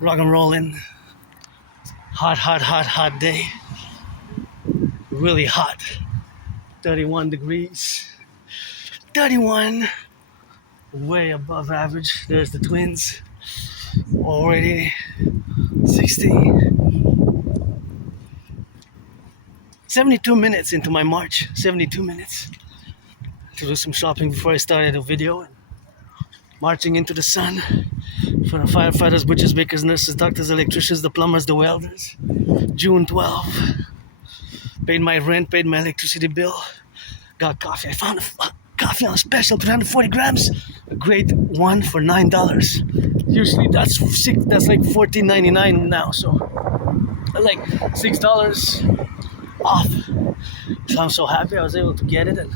Rock and rolling. Hot day. Really hot. 31 degrees. 31. Way above average. There's the twins. Already 60. 72 minutes into my march. 72 minutes. To do some shopping before I started the video. Marching into the sun. For the firefighters, butchers, bakers, nurses, doctors, electricians, the plumbers, the welders. June 12. Paid my rent, paid my electricity bill. Got coffee. I found a coffee on special, 340 grams. A grade one for $9. Usually that's like $14.99 now, so like $6 off. So I'm so happy I was able to get it, and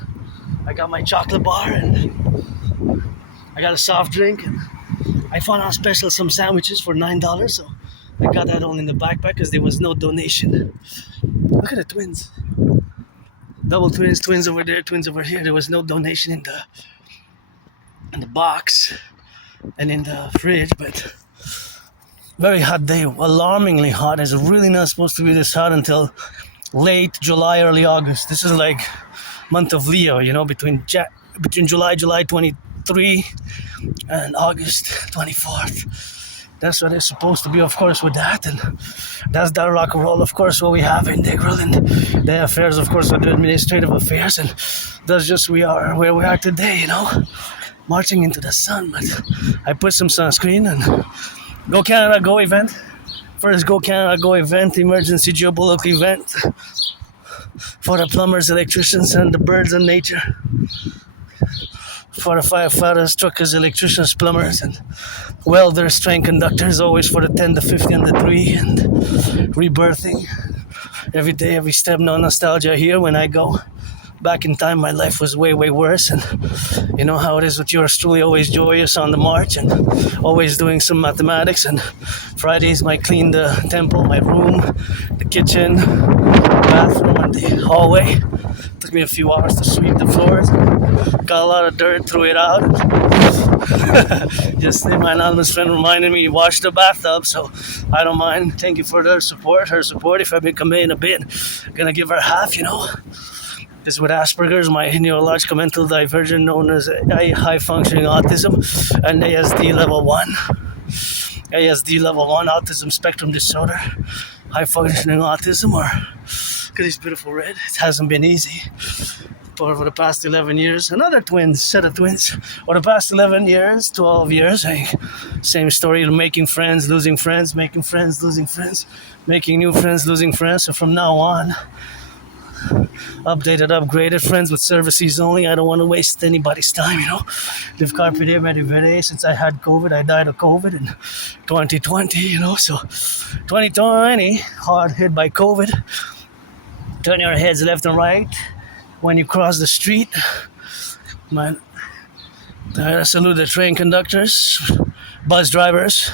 I got my chocolate bar, and I got a soft drink, and I found on special some sandwiches for $9, so I got that all in the backpack because there was no donation. Look at the twins. Double twins, twins over there, twins over here. There was no donation in the box and in the fridge, but very hot day, alarmingly hot. It's really not supposed to be this hot until late July, early August. This is like month of Leo, you know, between July 23 and August 24th. That's what it's supposed to be, of course, with that. And that's that rock and roll, of course, what we have integral, and the affairs, of course, with the administrative affairs. And that's just we are where we are today, you know, marching into the sun. But I put some sunscreen, and Go Canada Go event. First Go Canada Go event, emergency geopolitical event for the plumbers, electricians, and the birds and nature. For the firefighters, truckers, electricians, plumbers, and welders, train conductors, always for the 10, the 50, and the 3, and rebirthing. Every day, every step, no nostalgia here. When I go back in time, my life was way, way worse, and you know how it is with yours truly, always joyous on the march, and always doing some mathematics, and Fridays, I clean the temple, my room, the kitchen, bathroom, and the hallway. Took me a few hours to sweep the floors. Got a lot of dirt, threw it out. Just my anonymous friend reminded me to wash the bathtub, so I don't mind. Thank you for her support. If I've been coming a bit, gonna give her half, you know. This with Asperger's, my neurological mental divergent known as high functioning autism, and ASD level 1. ASD level 1 autism spectrum disorder, high functioning autism, or because he's beautiful red. It hasn't been easy for the past 11 years. Another set of twins. For the past 11 years, 12 years, same story, making friends, losing friends, making friends, losing friends, making new friends, losing friends. So from now on, updated, upgraded, friends with services only. I don't want to waste anybody's time, you know. Live carpe diem, every day. Since I had COVID, I died of COVID in 2020, you know. So 2020, hard hit by COVID. Turn your heads left and right when you cross the street. Man, I salute the train conductors, bus drivers,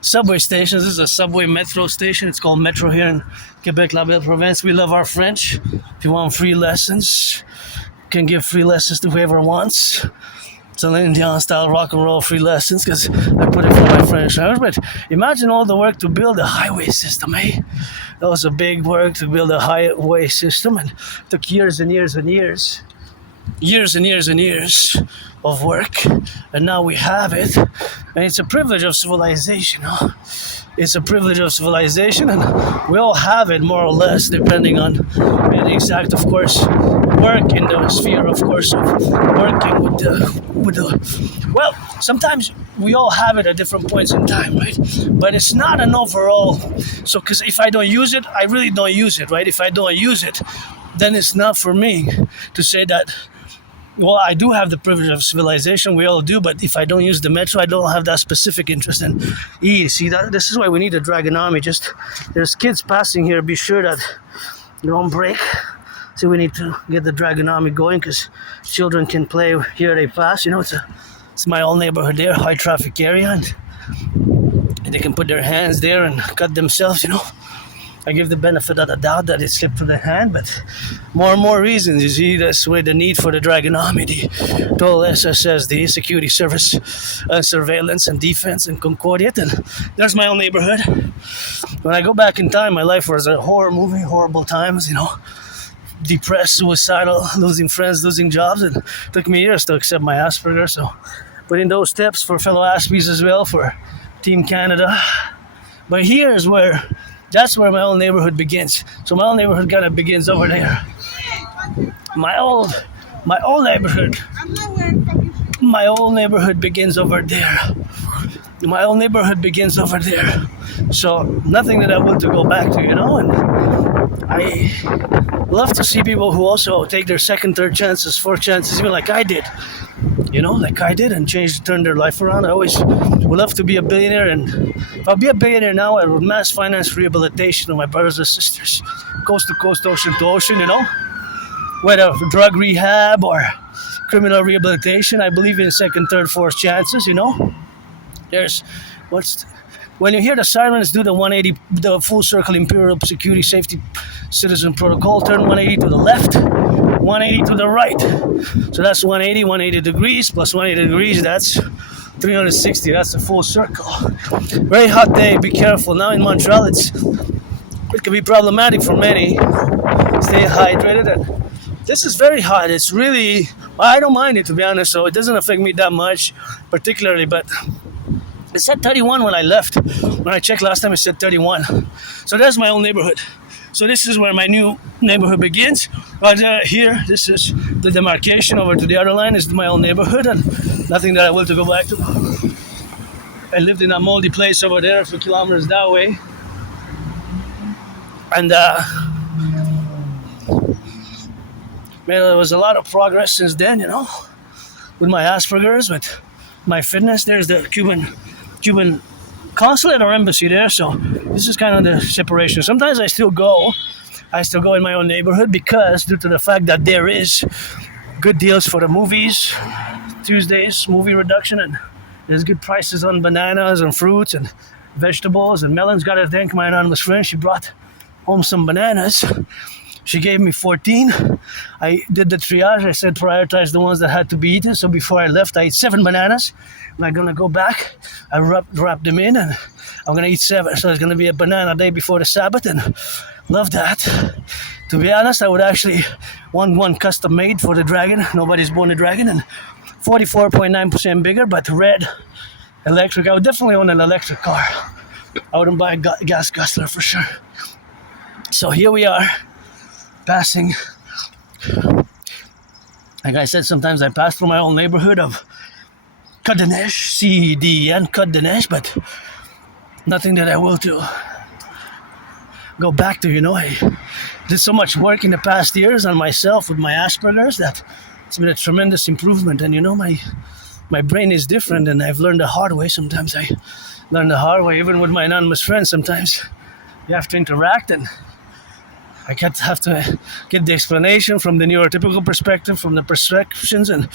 subway stations. This is a subway metro station. It's called Metro here in Quebec, La Belle Province. We love our French. If you want free lessons, you can give free lessons to whoever wants. It's an Indian style rock and roll free lessons because I put it for my French drivers. But imagine all the work to build a highway system, eh? That was a big work to build a highway system, and it took years and years and years. Years and years and years of work, and now we have it, and it's a privilege of civilization, huh? It's a privilege of civilization, and we all have it more or less, depending on the exact, of course, work in the sphere, of course, of working with the well, sometimes we all have it at different points in time, right? But it's not an overall, so, because if I don't use it, I really don't use it, right? If I don't use it, then it's not for me to say that, well, I do have the privilege of civilization, we all do, but if I don't use the metro, I don't have that specific interest in see that this is why we need a dragon army. Just there's kids passing here, be sure that you don't break. So we need to get the dragon army going because children can play here, they pass, you know. It's my old neighborhood there, high traffic area, and they can put their hands there and cut themselves, you know. I give the benefit of the doubt that it slipped through the hand, but more and more reasons. You see, that's where the need for the Draconomy, the total SSS, the security service, surveillance and defense and Concordiate, and there's my own neighborhood. When I go back in time, my life was a horror movie, horrible times, depressed, suicidal, losing friends, losing jobs, and it took me years to accept my Asperger. So, putting those steps for fellow Aspies as well, for Team Canada. But that's where my old neighborhood begins. So my old neighborhood kind of begins over there. My old neighborhood. My old neighborhood begins over there. My old neighborhood begins over there. So nothing that I want to go back to, and I love to see people who also take their second, third chances, fourth chances, even like I did. And turn their life around. I always would love to be a billionaire, and if I'd be a billionaire now, I would mass finance rehabilitation of my brothers and sisters, coast to coast, ocean to ocean, whether drug rehab or criminal rehabilitation. I believe in second, third, fourth chances, when you hear the sirens do the 180, the full circle Imperial security safety citizen protocol, turn 180 to the left, 180 to the right. So that's 180 degrees plus 180 degrees, that's 360, that's a full circle. Very hot day, be careful. Now in Montreal, it can be problematic for many. Stay hydrated. And this is very hot. It's really, I don't mind it, to be honest, so it doesn't affect me that much particularly, but it said 31 when I left. When I checked last time, it said 31. So that's my old neighborhood. So this is where my new neighborhood begins. Right here, this is the demarcation. Over to the other line is my old neighborhood, and nothing that I will to go back to. I lived in a moldy place over there for kilometers that way. And there was a lot of progress since then, with my Asperger's, with my fitness. There's the Cuban consulate or embassy there, so this is kind of the separation. Sometimes I still go in my own neighborhood, because due to the fact that there is good deals for the movies, Tuesdays movie reduction, and there's good prices on bananas and fruits and vegetables and melons. Gotta thank my anonymous friend, she brought home some bananas. She gave me 14. I did the triage. I said prioritize the ones that had to be eaten. So before I left, I ate 7 bananas. And I'm going to go back. I wrapped them in, and I'm going to eat 7. So it's going to be a banana day before the Sabbath, and love that. To be honest, I would actually want one custom made for the Dragon. Nobody's born a Dragon, and 44.9% bigger, but red, electric. I would definitely own an electric car. I wouldn't buy a gas guzzler for sure. So here we are. Passing, like I said, sometimes I pass through my old neighborhood of Cuddenesh, CDN, Cuddenesh, but nothing that I will to go back to. I did so much work in the past years on myself with my Asperger's that it's been a tremendous improvement. And my brain is different, and I've learned the hard way. Sometimes I learn the hard way, even with my anonymous friends. Sometimes you have to interact, and I have to get the explanation from the neurotypical perspective, from the perceptions, and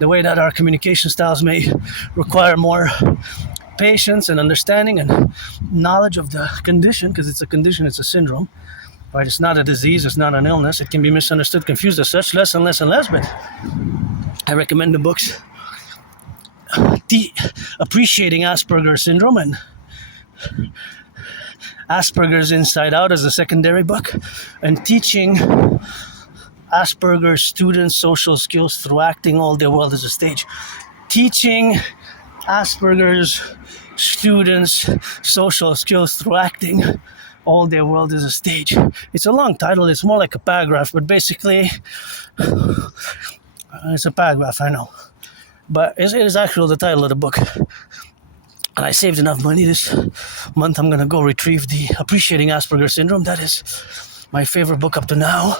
the way that our communication styles may require more patience and understanding and knowledge of the condition, because it's a condition, it's a syndrome, right? It's not a disease, it's not an illness. It can be misunderstood, confused as such, less and less and less, but I recommend the books Appreciating Asperger's Syndrome and Asperger's Inside Out as a secondary book, and Teaching Asperger's Students Social Skills Through Acting All Their World as a Stage. Teaching Asperger's Students Social Skills Through Acting All Their World as a Stage. It's a long title, it's more like a paragraph, but basically it's a paragraph, I know. But it is actually the title of the book. And I saved enough money this month. I'm going to go retrieve the Appreciating Asperger's Syndrome. That is my favorite book up to now.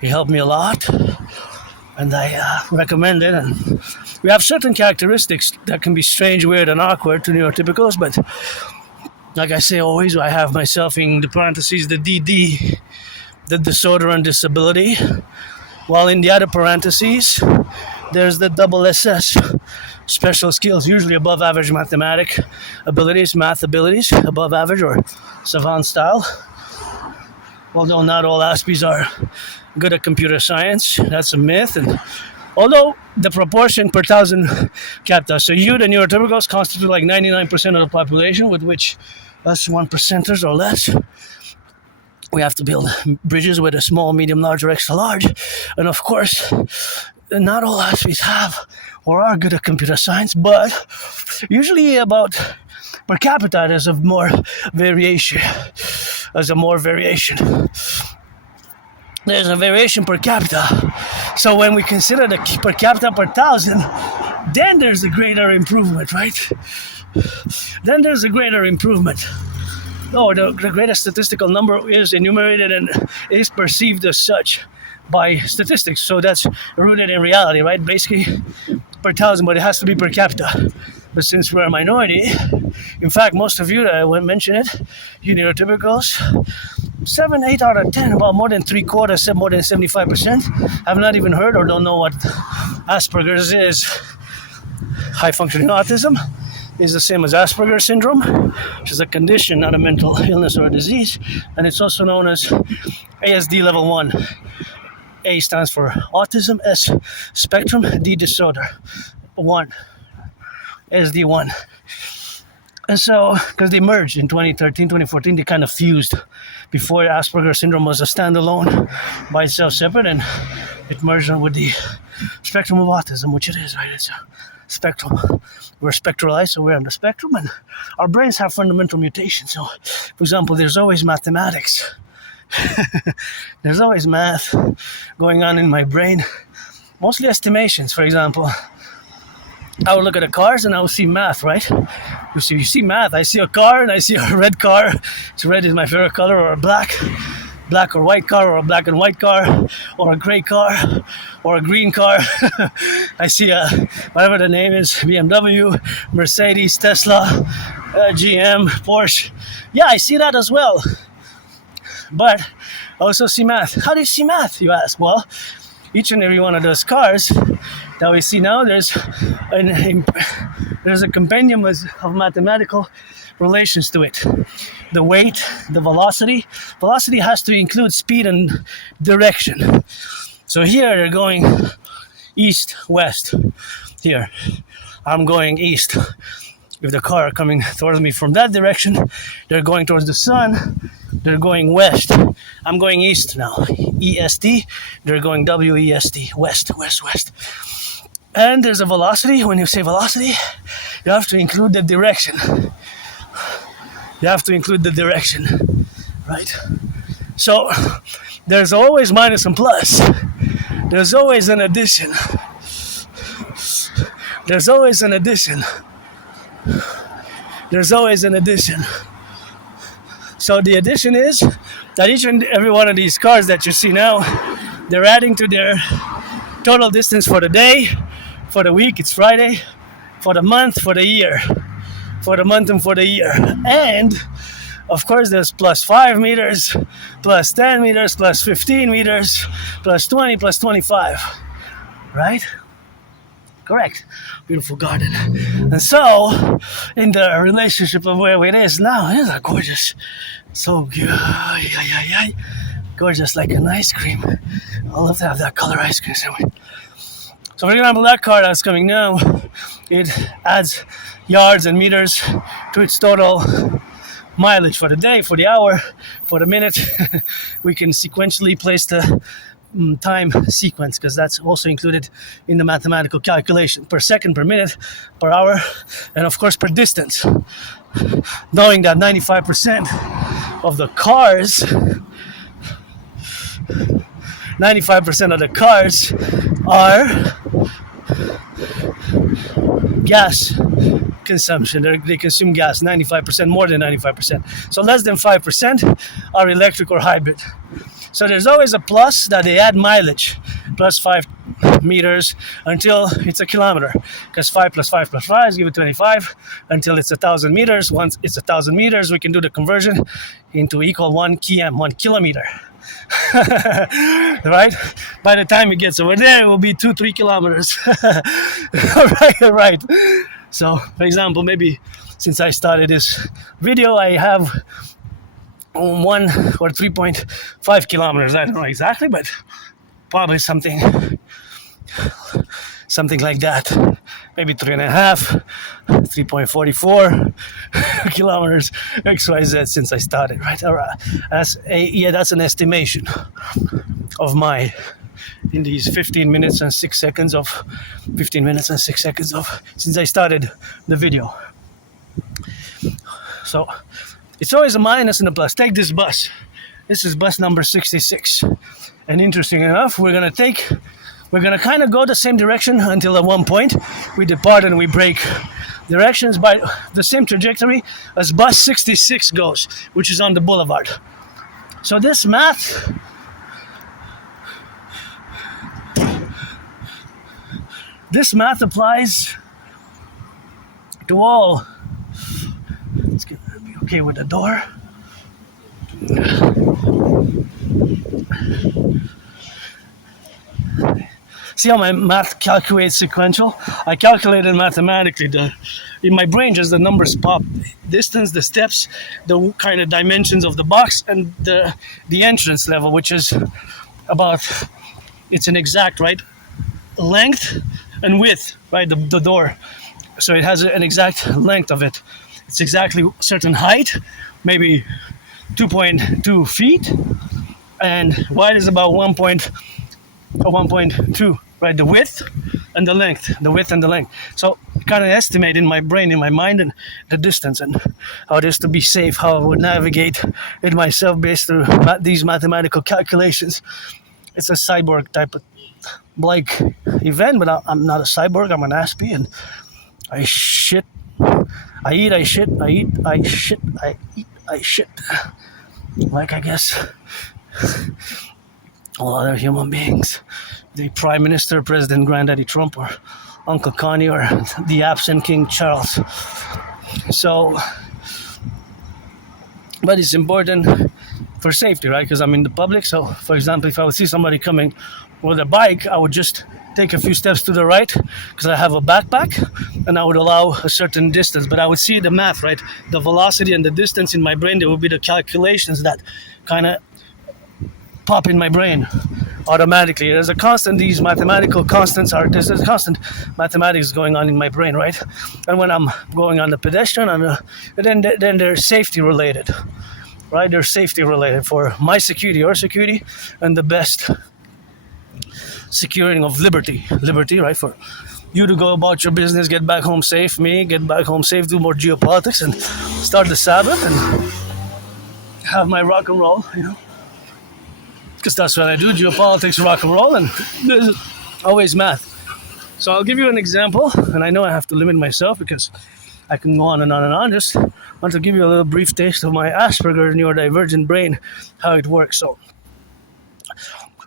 It helped me a lot, and I recommend it. And we have certain characteristics that can be strange, weird, and awkward to neurotypicals, but like I say always, I have myself in the parentheses, the DD, the disorder and disability, while in the other parentheses, there's the double SS, special skills, usually above average math abilities, above average or savant style. although not all Aspies are good at computer science. That's a myth. And although the proportion per thousand capita, so you, the neurotypicals, constitute like 99% of the population, with which us 1%ers or less, we have to build bridges with a small, medium, large, or extra large. And of course, not all Aspies have or are good at computer science, but usually about per capita there's a more variation. There's a more variation. There's a variation per capita. So when we consider the per capita per thousand, then there's a greater improvement, right? Then there's a greater improvement. No, the greatest statistical number is enumerated and is perceived as such by statistics. So that's rooted in reality, right? Basically per thousand, but it has to be per capita. But since we're a minority, in fact, most of you that I won't mention it, you neurotypicals, 7, 8 out of 10, about more than 3/4, more than 75%, have not even heard or don't know what Asperger's is. High functioning autism is the same as Asperger's syndrome, which is a condition, not a mental illness or a disease, and it's also known as ASD level 1. A stands for autism, S spectrum, D disorder, 1, ASD1. And so, because they merged in 2013, 2014, they kind of fused. Before, Asperger's syndrome was a standalone by itself, separate, and it merged with the spectrum of autism, which it is, right? It's a spectrum. We're spectralized, so we're on the spectrum, and our brains have fundamental mutations. So, for example, there's always mathematics. There's always math going on in my brain. Mostly estimations, for example. I would look at the cars and I would see math, right? You see math. I see a car and I see a red car. So red is my favorite color, or a black or white car, or a black and white car, or a gray car, or a green car. I see a, whatever the name is, BMW, Mercedes, Tesla, GM, Porsche. Yeah, I see that as well. But I also see math. How do you see math, you ask? Well, each and every one of those cars that we see now, there's a compendium of mathematical relations to it. The weight, the velocity. Velocity has to include speed and direction. So here they're going east, west. Here, I'm going east. If the car coming towards me from that direction, they're going towards the sun. They're going west. I'm going east now. EST. They're going WEST. West, west, west. And there's a velocity. When you say velocity, you have to include the direction. You have to include the direction, right? So there's always minus and plus. There's always an addition. There's always an addition. There's always an addition. So the addition is that each and every one of these cars that you see now, they're adding to their total distance for the day, for the week, it's Friday, for the month, for the year, for the month and for the year. And of course there's plus 5 meters, plus 10 meters, plus 15 meters, plus 20, plus 25, right? Correct. Beautiful garden. And so, in the relationship of where it is now, it's a gorgeous, so gorgeous, like an ice cream. I love to have that color ice cream. So, for example, that car that's coming now, it adds yards and meters to its total mileage for the day, for the hour, for the minute. We can sequentially place the time sequence, because that's also included in the mathematical calculation, per second, per minute, per hour, and of course per distance. Knowing that 95% of the cars 95% of the cars are gas consumption. They consume gas, 95%, more than 95%. So less than 5% are electric or hybrid. So there's always a plus that they add mileage, plus 5 meters until it's a kilometer. Because 5 plus 5 plus 5 is give it 25 until it's 1,000 meters. Once it's 1,000 meters, we can do the conversion into equal 1 km, 1 kilometer. Right? By the time it gets over there, it will be 2-3 kilometers. right. So, for example, maybe since I started this video, I have 1 or 3.5 kilometers. I don't know exactly, but probably something like that. Maybe 3.5, 3.44 kilometers XYZ since I started, right? That's an estimation of my in these 15 minutes and 6 seconds of since I started the video. So it's always a minus and a plus. Take this bus. This is bus number 66. And interesting enough, we're gonna kind of go the same direction until at one point we depart and we break directions by the same trajectory as bus 66 goes, which is on the boulevard. So this math applies to all. Let's be okay with the door. See how my math calculates sequential? I calculated mathematically. In my brain, just the numbers pop. Distance, the steps, the kind of dimensions of the box, and the entrance level, which is about, it's an exact, right? Length and width, right? The door. So it has an exact length of it. It's exactly a certain height, maybe 2.2 feet, and wide is about 1.2, right? The width and the length, So kind of estimate in my brain, in my mind, and the distance and how it is to be safe, how I would navigate it myself based on these mathematical calculations. It's a cyborg type of like event, but I'm not a cyborg. I'm an Aspie, and I shit. I eat, I shit, I eat, I shit, I eat, I shit. Like, I guess, all other human beings. The Prime Minister, President Granddaddy Trump, or Uncle Connie, or the absent King Charles. So, but it's important for safety, right? Because I'm in the public. So, for example, if I would see somebody coming with a bike, I would just take a few steps to the right because I have a backpack, and I would allow a certain distance. But I would see the math, right? The velocity and the distance in my brain. There would be the calculations that kind of pop in my brain automatically. There's a constant. These mathematical constants are. There's a constant mathematics going on in my brain, right? And when I'm going on the pedestrian, then they're safety related, right? They're safety related for my security, your security, and the best securing of liberty, right? For you to go about your business, get back home safe, me get back home safe, do more geopolitics, and start the Sabbath and have my rock and roll, because that's what I do, geopolitics, rock and roll, and there's always math. So I'll give you an example, and I know I have to limit myself because I can go on and on and on. Just want to give you a little brief taste of my Asperger neurodivergent brain, how it works. So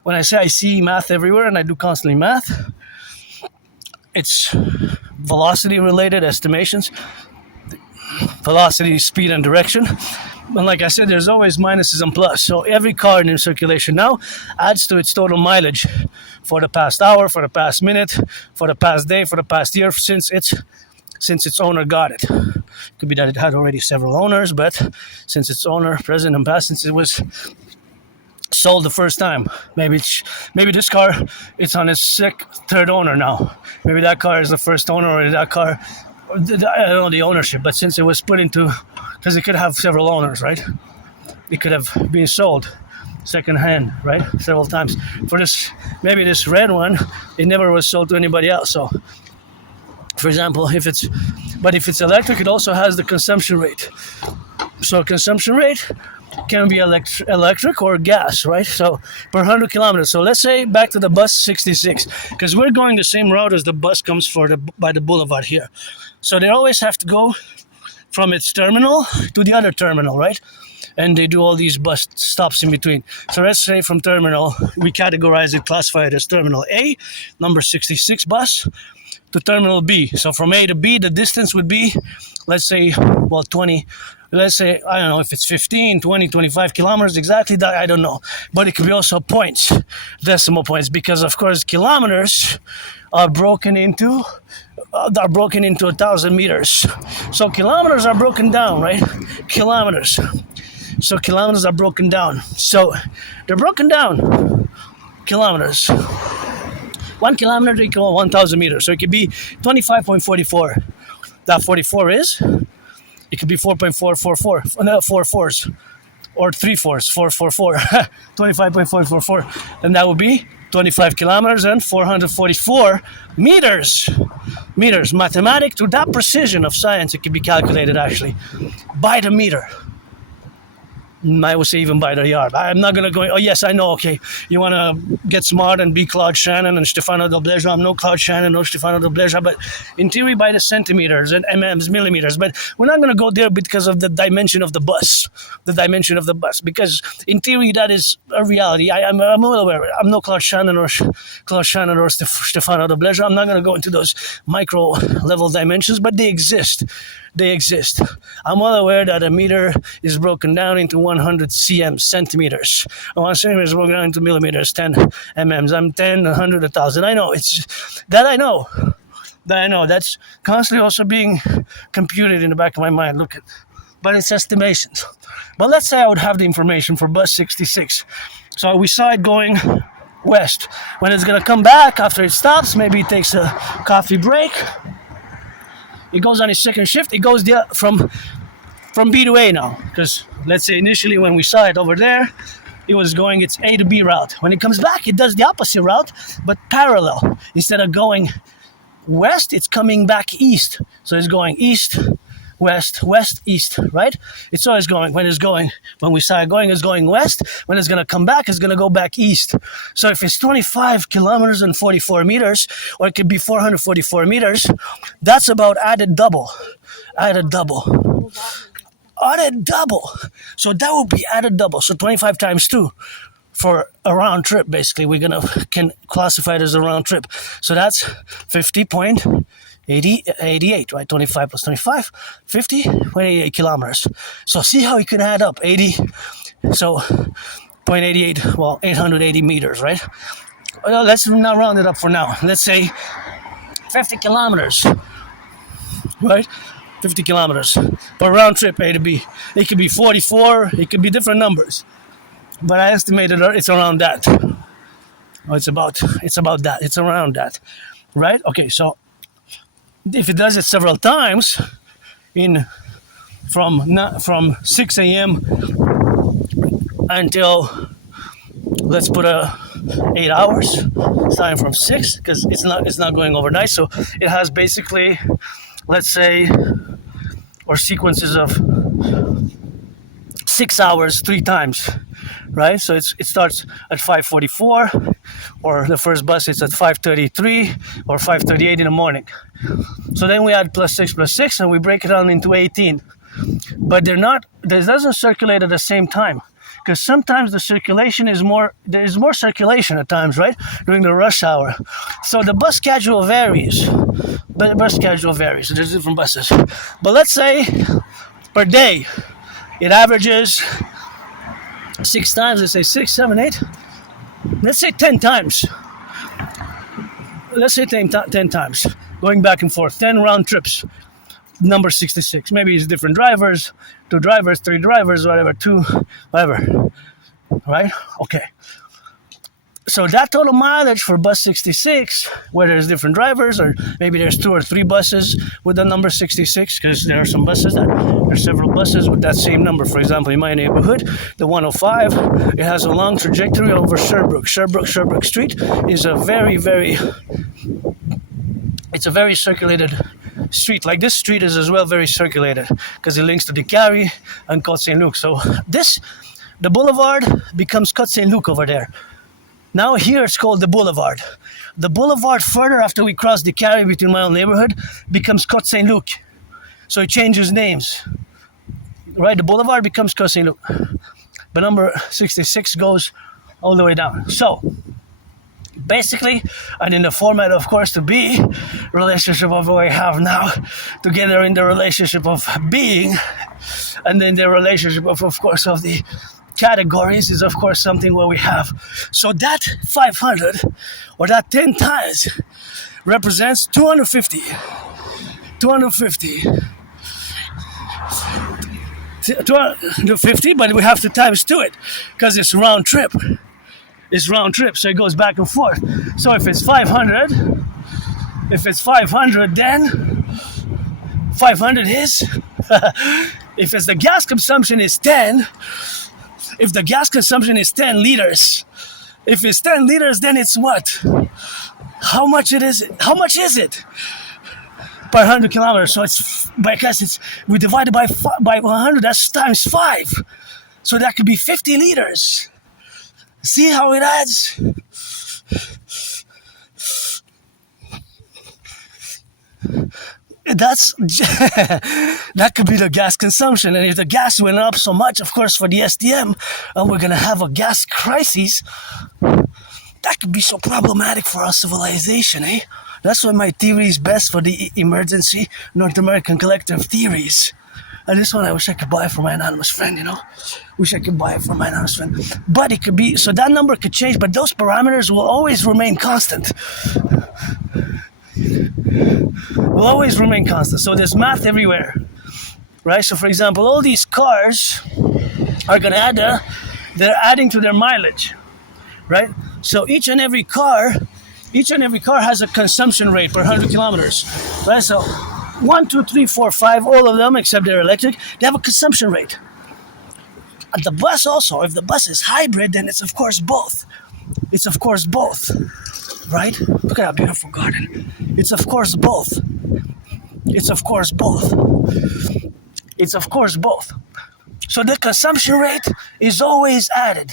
when I say I see math everywhere and I do constantly math, it's velocity related estimations, velocity, speed, and direction. And like I said, there's always minuses and plus. So every car in circulation now adds to its total mileage for the past hour, for the past minute, for the past day, for the past year, since its owner got it. Could be that it had already several owners, but since its owner, present and past, since it was sold the first time. Maybe this car, it's on its third owner now. Maybe that car is the first owner, or that car, I don't know the ownership, but since it was put into, because it could have several owners, right? It could have been sold second hand, right? Several times. For this, maybe this red one, it never was sold to anybody else. So, for example, if it's electric, it also has the consumption rate. So consumption rate can be electric or gas, right? So per 100 kilometers. So let's say back to the bus 66, because we're going the same route as the bus comes by the boulevard here. So they always have to go from its terminal to the other terminal, right? And they do all these bus stops in between. So let's say from terminal, we categorize it, classify it as terminal A, number 66 bus, to terminal B. So from A to B, the distance would be, let's say, 20, let's say, I don't know if it's 15, 20, 25 kilometers exactly, that I don't know. But it could be also points, decimal points, because of course kilometers are broken into 1,000 meters. So kilometers are broken down, right? Kilometers. So kilometers are broken down. So they're broken down kilometers. 1 kilometer equals 1,000 meters. So it could be 25.44. That 44 is, it could be 4.444, no, 4 fours, or 3 fours, 444, 25.444. And that would be 25 kilometers and 444 meters. Meters. Mathematic to that precision of science, it can be calculated actually by the meter. I would say even by the yard. I'm not going to go, oh yes, I know, okay, you want to get smart and be Claude Shannon and Stefano Del Bleja. I'm no Claude Shannon, no Stefano Del Bleja, but in theory by the centimeters and mm's, millimeters. But we're not going to go there because of the dimension of the bus. Because in theory that is a reality. I'm well aware. I'm no Claude Shannon or Stefano Del Bleja. I'm not going to go into those micro level dimensions, but they exist. I'm well aware that a meter is broken down into 100 centimeters. 1 centimeter is broken down into millimeters, 10 mm's. I'm 10, 100, 1,000. I know. I know. That's constantly also being computed in the back of my mind. But it's estimations. But let's say I would have the information for bus 66. So we saw it going west. When it's going to come back after it stops, maybe it takes a coffee break. It goes on its second shift. It goes there from B to A now. Because let's say initially when we saw it over there, it was going its A to B route. When it comes back, it does the opposite route, but parallel. Instead of going west, it's coming back east. So it's going east, west, west, east, right? It's always going, when we saw it going, it's going west. When it's going to come back, it's going to go back east. So if it's 25 kilometers and 44 meters, or it could be 444 meters, that's about added double. So that would be added double. So 25 times 2 for a round trip, basically. Can classify it as a round trip. So that's 50.88, right? 25 plus 25, 50.88 kilometers. So see how you can add up 80. So 0.88, well, 880 meters, right? Well, let's not round it up for now. Let's say 50 kilometers, right? 50 kilometers for a round trip A to B. It could be 44, it could be different numbers. But I estimated it's around that. It's about that. It's around that. Right? Okay, so if it does it several times from 6 a.m. until, let's put 8 hours, starting from 6, because it's not going overnight. So it has basically, let's say, or sequences of 6 hours 3 times, right? So it starts at 5:44, or the first bus is at 5:33 or 5:38 in the morning. So then we add plus 6, and we break it down into 18. But it doesn't circulate at the same time, because sometimes the circulation there's more circulation at times, right? During the rush hour. So the bus schedule varies. So there's different buses. But let's say per day, it averages 6 times. Let's say 6, 7, 8. Let's say 10 times. Let's say 10 times. Going back and forth. 10 round trips. Number 66. Maybe it's different drivers. 2 drivers, 3 drivers, whatever. 2, whatever. Right? Okay. So that total mileage for bus 66, where there's different drivers, or maybe there's 2 or 3 buses with the number 66, because there are some buses there's several buses with that same number. For example, in my neighborhood, the 105, it has a long trajectory over Sherbrooke. Sherbrooke Street is a very circulated street. Like this street is as well very circulated, because it links to Decari and Côte Saint-Luc. So the boulevard becomes Côte Saint-Luc over there. Now here it's called the boulevard. The boulevard further after we cross the carry between my own neighborhood becomes Côte Saint-Luc. So it changes names. Right, the boulevard becomes Côte Saint-Luc. But number 66 goes all the way down. So basically, and in the format, of course, to be relationship of what we have now, together in the relationship of being, and then the relationship of course, of the categories is, of course, something where we have. So that 500, or that 10 times, represents 250. 250, but we have to times 2 it because it's round trip. It's round trip, so it goes back and forth. So if it's 500, then 500 is, if it's the gas consumption is 10, if the gas consumption is 10 liters, if it's 10 liters, then it's what? How much is it per 100 kilometers? So it's, because we divide it by 100, that's times 5. So that could be 50 liters. See how it adds? That's that could be the gas consumption. And if the gas went up so much, of course, for the STM, and we're gonna have a gas crisis, that could be so problematic for our civilization, eh? That's why my theory is best for the emergency North American collective theories. And this one I wish I could buy for my anonymous friend, Wish I could buy it for my anonymous friend. But it could be, so that number could change, but those parameters will always remain constant. Will always remain constant. So there's math everywhere, right? So for example, all these cars are gonna add they're adding to their mileage, right? So each and every car has a consumption rate per 100 kilometers, right? So 1, 2, 3, 4, 5, all of them, except they're electric, they have a consumption rate. And the bus also, if the bus is hybrid, then it's of course both. It's of course both, right? Look at that beautiful garden. It's of course both. It's of course both. It's of course both. So the consumption rate is always added.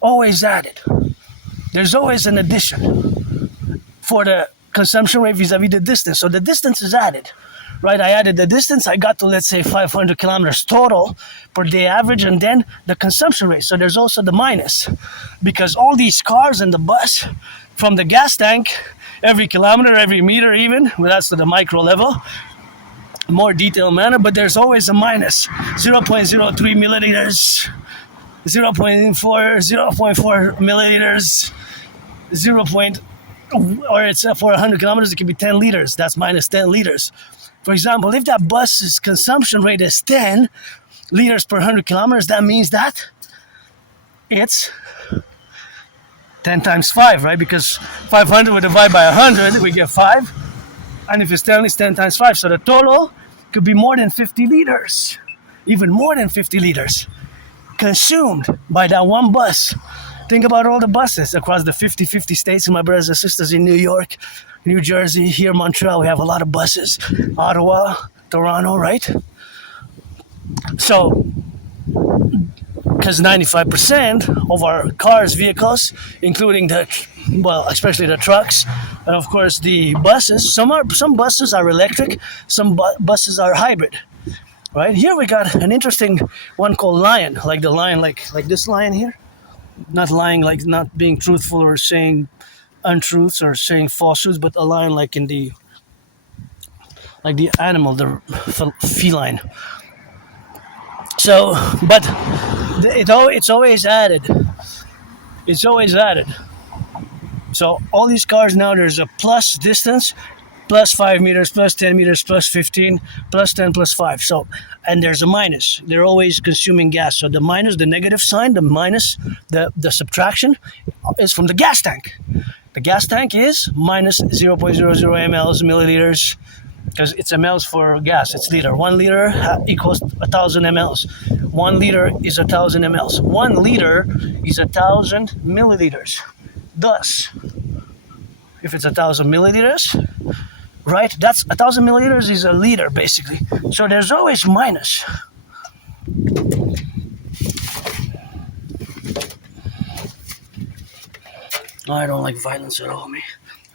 Always added. There's always an addition for the consumption rate vis-a-vis the distance. So the distance is added, right? I added the distance. I got to, let's say, 500 kilometers total per day average, and then the consumption rate. So there's also the minus, because all these cars and the bus, from the gas tank, every kilometer, every meter even, well, that's to the micro level, more detailed manner, but there's always a minus, 0.03 milliliters, 0.4 milliliters, or it's for 100 kilometers, it could be 10 liters. That's minus 10 liters. For example, if that bus's consumption rate is 10 liters per 100 kilometers, that means that it's 10 times 5, right? Because 500 we divide by 100, we get 5. And if it's 10, it's 10 times 5. So the total could be more than 50 liters, even more than 50 liters consumed by that one bus. Think about all the buses across the 50 states, and my brothers and sisters in New York, New Jersey, here in Montreal, we have a lot of buses. Ottawa, Toronto, right? So, because 95% of our cars, vehicles, including especially the trucks, and of course the buses, some buses are electric, some buses are hybrid, right? Here we got an interesting one called Lion, like the lion, like this lion here. Not lying, like not being truthful or saying untruths or saying falsehoods, but a lion like in the animal, the feline. So, but it's always added. It's always added. So all these cars now, there's a plus distance, plus 5 meters, plus 10 meters, plus 15, plus 10, plus 5. So, and there's a minus. They're always consuming gas. So the minus, the negative sign, the minus, the subtraction is from the gas tank. The gas tank is minus 0.00 mLs, milliliters, because it's mLs for gas. It's liter. 1 liter equals 1,000 mLs. 1 liter is 1,000 mLs. 1 liter is 1,000 milliliters. Thus, if it's 1,000 milliliters, right, that's 1,000 milliliters is a liter, basically. So there's always minus. I don't like violence at all, me.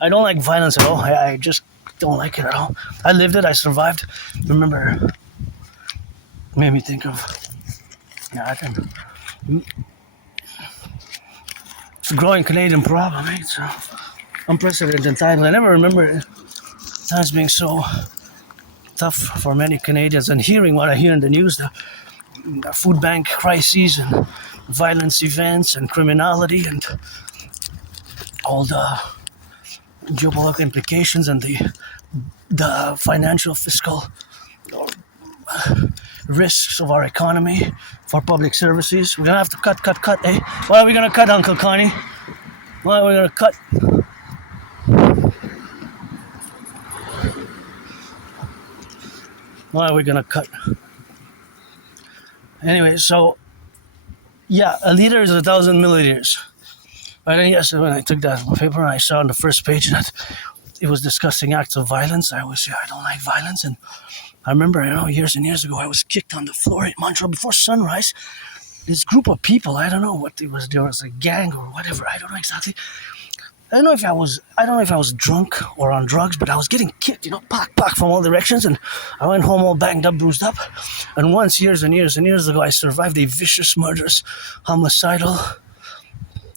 I don't like violence at all. I just don't like it at all. I lived it. I survived. Remember, made me think of, I think it's a growing Canadian problem, eh? It's unprecedented times. I never remember times being so tough for many Canadians, and hearing what I hear in the news, the food bank crises and violence events and criminality and all the geopolitical implications and the financial fiscal risks of our economy for public services. We're gonna have to cut, eh? Why are we gonna cut, Uncle Connie? Why are we gonna cut? Why are we gonna cut? Anyway, so yeah, a liter is 1,000 milliliters. Right, and yes, when I took that paper, I saw on the first page that it was discussing acts of violence. I always say I don't like violence, and I remember, years and years ago, I was kicked on the floor in Montreal before sunrise. This group of people, I don't know what it was. There was a gang or whatever. I don't know exactly. I don't know if I was drunk or on drugs, but I was getting kicked, pack from all directions, and I went home all banged up, bruised up. And once, years and years and years ago, I survived a vicious, murderous, homicidal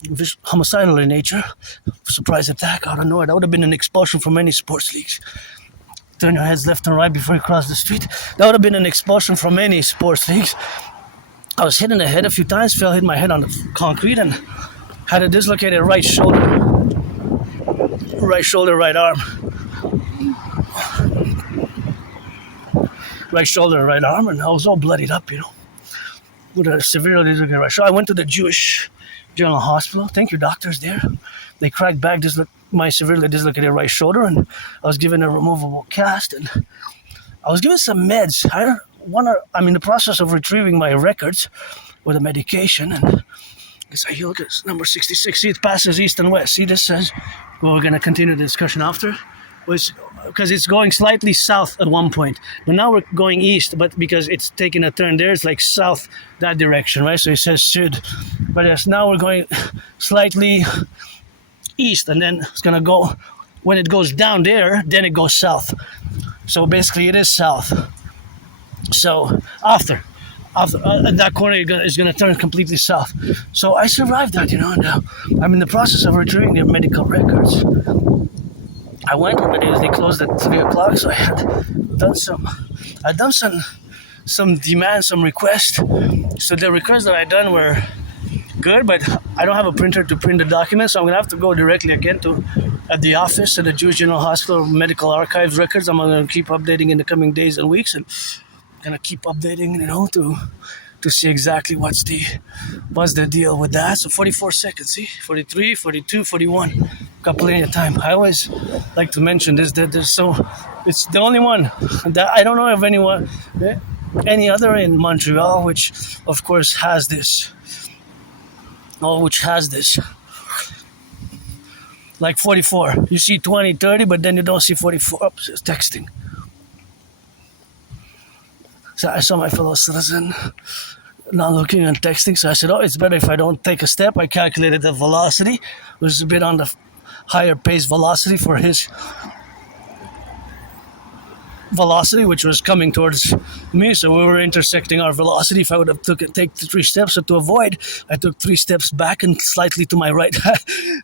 in nature surprise attack out of nowhere. That would have been an expulsion from any sports leagues. Turn your heads left and right before you cross the street. That would have been an expulsion from any sports leagues. I was hit in the head a few times, hit my head on the concrete, and had a dislocated right shoulder, right arm. Right shoulder, right arm, and I was all bloodied up, with a severely dislocated right shoulder. I went to the Jewish General Hospital. Thank you, doctors there. They cracked back my severely dislocated right shoulder, and I was given a removable cast, and I was given some meds. I'm in the process of retrieving my records with a medication, and I guess I look at number 66. See, it passes east and west. See, this says, we're going to continue the discussion after, because it's going slightly south at one point, but now we're going east, but because it's taking a turn there, it's like south that direction, right? So it says sud, but yes, now we're going slightly east, and then it's gonna go, when it goes down there, then it goes south. So basically it is south. So after that corner is gonna turn completely south. So I survived that, and I'm in the process of retrieving their medical records. I went, but they closed at 3 o'clock, so I had done some demands, some requests. So the requests that I done were good, but I don't have a printer to print the documents, so I'm gonna have to go directly again at the office at the Jewish General Hospital Medical Archives records. I'm gonna keep updating in the coming days and weeks, and I'm gonna keep updating, to see exactly what's the deal with that. So 44 seconds, see, 43, 42, 41. Got plenty of time. I always like to mention this, that it's the only one that I don't know of any other in Montreal, which of course has this. Like 44. You see 20, 30, but then you don't see 44. Oops, it's texting. So I saw my fellow citizen not looking and texting, so I said, it's better if I don't take a step. I calculated the velocity. It was a bit on the higher pace velocity for his velocity, which was coming towards me, so we were intersecting our velocity. If I would have take 3 steps, so to avoid, I took 3 steps back and slightly to my right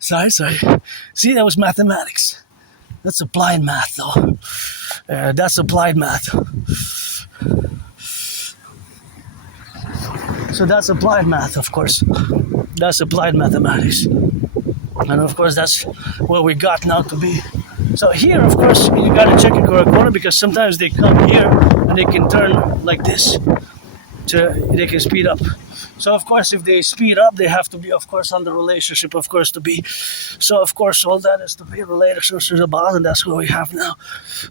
side. See, that was mathematics. That's applied math, though. That's applied math. So that's applied math, of course. That's applied mathematics. And of course, that's where we got now to be. So here, of course, you gotta check your corner, because sometimes they come here and they can turn like this. They can speed up. So of course, if they speed up, they have to be, of course, on the relationship, of course, to be. So of course, all that is to be relationship to the ball, and that's what we have now.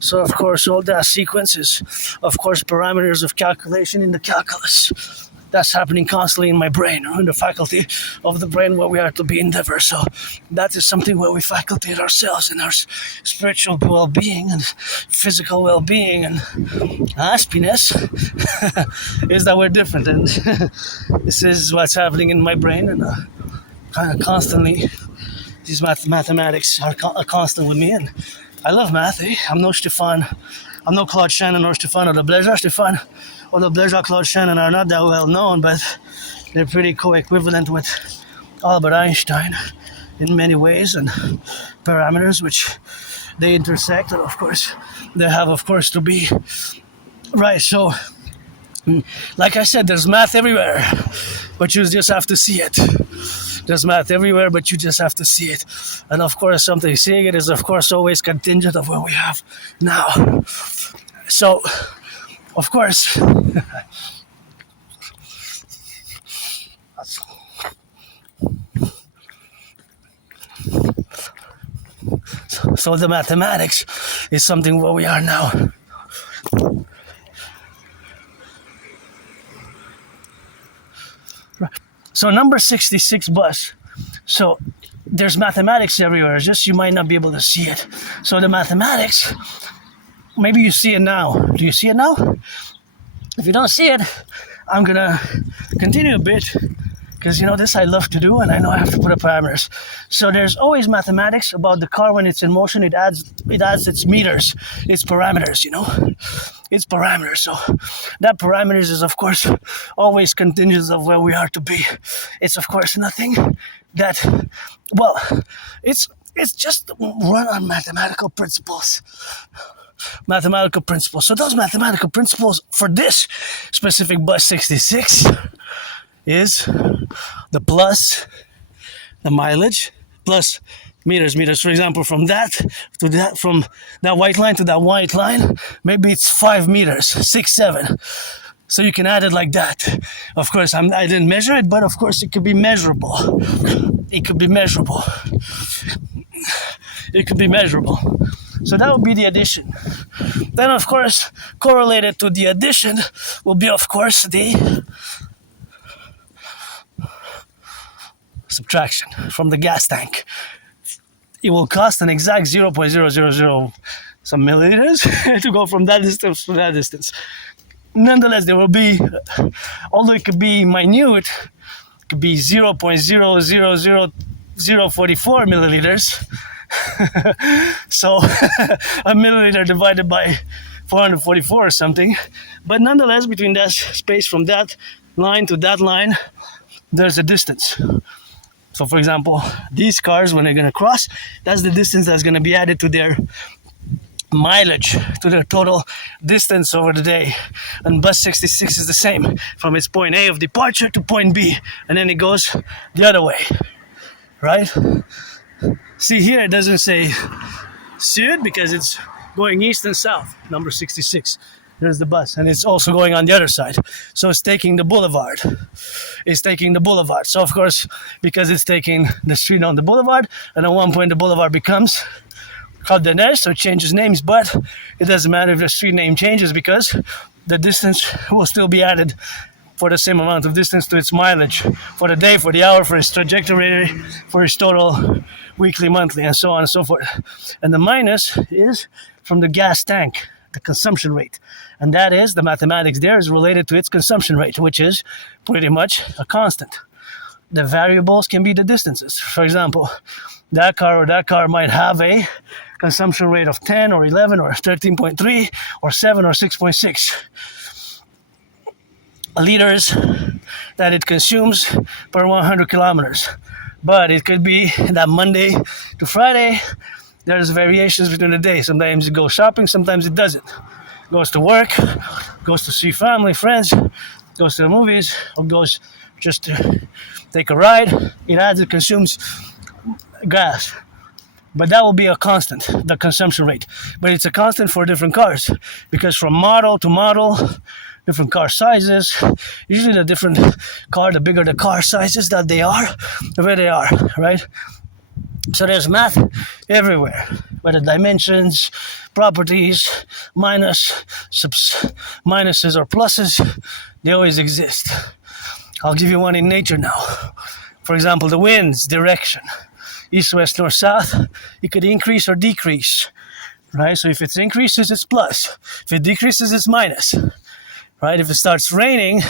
So of course, all that sequence is, of course, parameters of calculation in the calculus. That's happening constantly in my brain, in the faculty of the brain where we are to be endeavor. So that is something where we facultate ourselves in our spiritual well-being and physical well-being and aspiesque is that we're different. And this is what's happening in my brain, and kind of constantly these mathematics are constant with me. And I love math. I'm no Claude Shannon or Stéphane or the Blazer. Stéphane or the Blazer, Claude Shannon are not that well known, but they're pretty co-equivalent with Albert Einstein in many ways and parameters which they intersect, and of course they have, of course, to be right. So like I said, there's math everywhere, but you just have to see it. There's math everywhere, but you just have to see it. And of course, something seeing it is, of course, always contingent of what we have now. So of course, so the mathematics is something where we are now. So number 66 bus. So there's mathematics everywhere, just you might not be able to see it. So the mathematics, maybe you see it now. Do you see it now? If you don't see it, I'm gonna continue a bit, because you know this I love to do, and I know I have to put up parameters. So there's always mathematics about the car when it's in motion. It adds its meters, its parameters, you know. It's parameters. So that parameters is of course always contingent of where we are to be. It's of course nothing that, well, it's just run on mathematical principles. Mathematical principles. So those mathematical principles for this specific bus 66 is the plus the mileage plus meters. For example, from that to that, from that white line to that white line, maybe it's 5 meters, 6, 7. So you can add it like that. Of course, I didn't measure it, but of course it could be measurable. It could be measurable. It could be measurable. So that would be the addition. Then, of course, correlated to the addition will be, of course, the subtraction from the gas tank. It will cost an exact 0.000 some milliliters to go from that distance to that distance. Nonetheless, there will be, although it could be minute, it could be 0.000044 milliliters. So a milliliter divided by 444 or something. But nonetheless, between that space from that line to that line, there's a distance. So for example, these cars, when they're going to cross, that's the distance that's going to be added to their mileage, to their total distance over the day. And bus 66 is the same, from its point A of departure to point B, and then it goes the other way, right? See here, it doesn't say sud because it's going east and south, number 66. There's the bus, and it's also going on the other side. So it's taking the boulevard. It's taking the boulevard. So of course, because it's taking the street on the boulevard, and at one point the boulevard becomes called jeunesse, so it changes names, but it doesn't matter if the street name changes because the distance will still be added for the same amount of distance to its mileage for the day, for the hour, for its trajectory, for its total weekly, monthly, and so on and so forth. And the minus is from the gas tank, the consumption rate. And that is, the mathematics there is related to its consumption rate, which is pretty much a constant. The variables can be the distances. For example, that car might have a consumption rate of 10 or 11 or 13.3 or 7 or 6.6 liters that it consumes per 100 kilometers. But it could be that Monday to Friday, there's variations between the days. Sometimes it goes shopping, sometimes it doesn't. Goes to work, goes to see family, friends, goes to the movies, or goes just to take a ride. It consumes gas. But that will be a constant, the consumption rate. But it's a constant for different cars, because from model to model, different car sizes, usually the different car, the bigger the car sizes that they are, the better they are, right? So there's math everywhere, whether dimensions, properties, minuses or pluses, they always exist. I'll give you one in nature now. For example, the wind's direction, east, west, north, south, it could increase or decrease, right? So if it increases, it's plus. If it decreases, it's minus. Right? If it starts raining,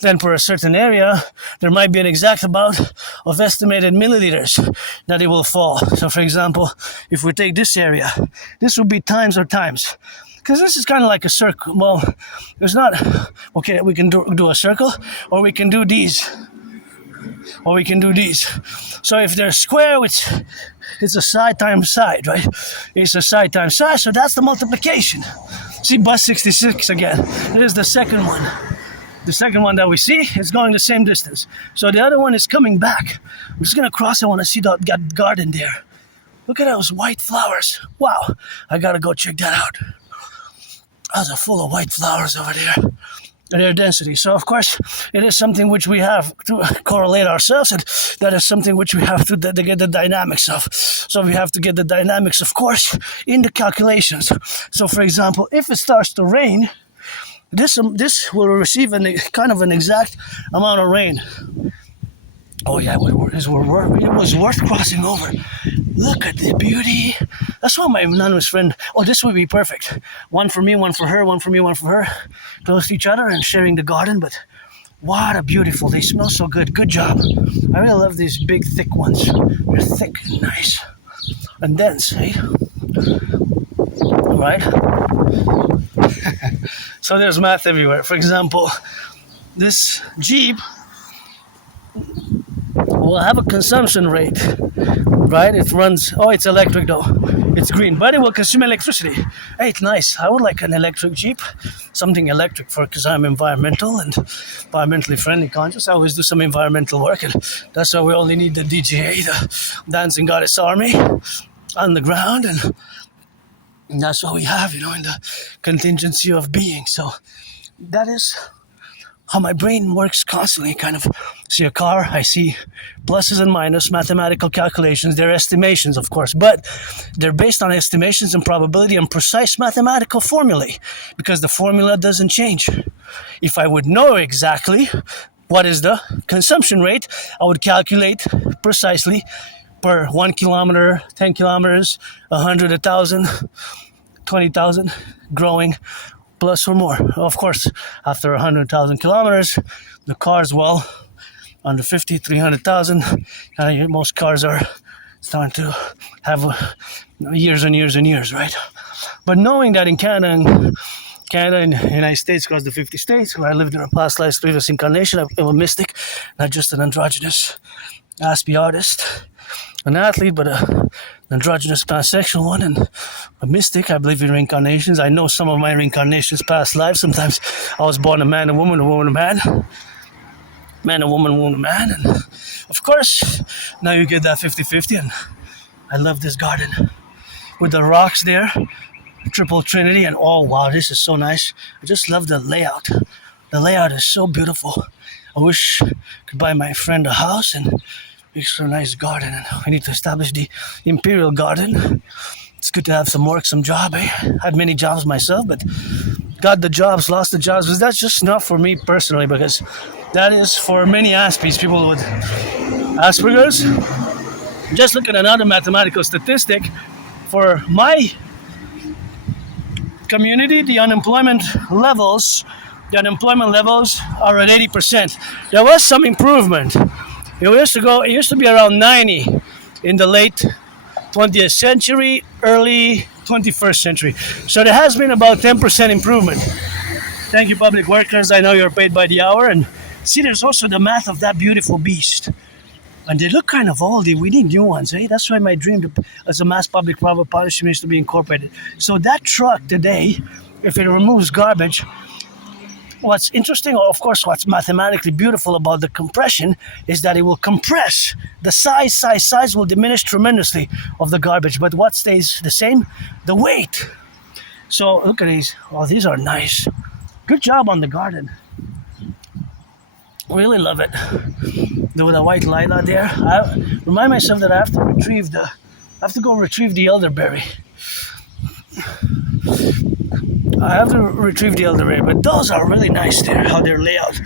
then for a certain area, there might be an exact amount of estimated milliliters that it will fall. So for example, if we take this area, this would be times or times. Because this is kind of like a circle. Well, there's not, okay, we can do a circle, or we can do these. Or we can do these. So if they're square, it's a side times side, right? It's a side times side, so that's the multiplication. See bus 66 again. It is the second one. The second one that we see is going the same distance. So the other one is coming back. I'm just gonna cross. I want to see that garden there. Look at those white flowers. Wow, I gotta go check that out. Those are full of white flowers over there. Their density. So of course, it is something which we have to correlate ourselves, and that is something which we have to get the dynamics of. So we have to get the dynamics, of course, in the calculations. So for example, if it starts to rain, this will receive kind of an exact amount of rain. Oh yeah, it was worth crossing over. Look at the beauty. That's why my anonymous friend, oh, this would be perfect. One for me, one for her, one for me, one for her. Close to each other and sharing the garden, but what a beautiful, they smell so good. Good job. I really love these big, thick ones. They're thick and nice. And dense, eh? Right? So there's math everywhere. For example, this Jeep will have a consumption rate, right? It runs, oh, it's electric though. It's green, but it will consume electricity. Hey, it's nice. I would like an electric Jeep, something electric because I'm environmental and environmentally friendly conscious. I always do some environmental work, and that's why we only need the DGA, the Dancing Goddess Army, on the ground, and that's what we have, in the contingency of being. So that is how my brain works constantly. Kind of see a car, I see pluses and minuses, mathematical calculations. They're estimations, of course, but they're based on estimations and probability and precise mathematical formulae, because the formula doesn't change. If I would know exactly what is the consumption rate, I would calculate precisely per 1 kilometer, 10 kilometers, 100, 1,000, 20,000, growing, plus or more. Of course, after 100,000 kilometers, the cars, well, under 50, 300,000, most cars are starting to have years and years and years, right? But knowing that in Canada and the United States, across the 50 states, where I lived in a past life, previous incarnation, I'm a mystic, not just an androgynous Aspiesque artist, an athlete, but an androgynous pansexual one, and a mystic. I believe in reincarnations. I know some of my reincarnations, past lives. Sometimes I was born a man, a woman, a man, a woman, a man, and of course, now you get that 50-50, and I love this garden with the rocks there, triple trinity, and oh wow, this is so nice. I just love the layout. The layout is so beautiful. I wish I could buy my friend a house and make sure a nice garden, and we need to establish the Imperial garden. It's good to have some work, some job, eh? I had many jobs myself, but got the jobs, lost the jobs, but that's just not for me personally, because that is for many Aspies, people with Asperger's. Just look at another mathematical statistic. For my community, the unemployment levels are at 80%. There was some improvement. It used to be around 90 in the late 20th century, early 21st century. So there has been about 10% improvement. Thank you, public workers. I know you're paid by the hour. And see, there's also the math of that beautiful beast. And they look kind of oldie. We need new ones, eh? That's why my dream as a mass public private partnership is to be incorporated. So that truck today, if it removes garbage, what's interesting, or of course what's mathematically beautiful about the compression, is that it will compress. The size will diminish tremendously of the garbage, but what stays the same? The weight. So look at these. Oh, these are nice. Good job on the garden. Really love it. With a white lilac there. I remind myself that I have to go retrieve the elderberry. I have to retrieve the elderberry, but those are really nice there, how they're laid out.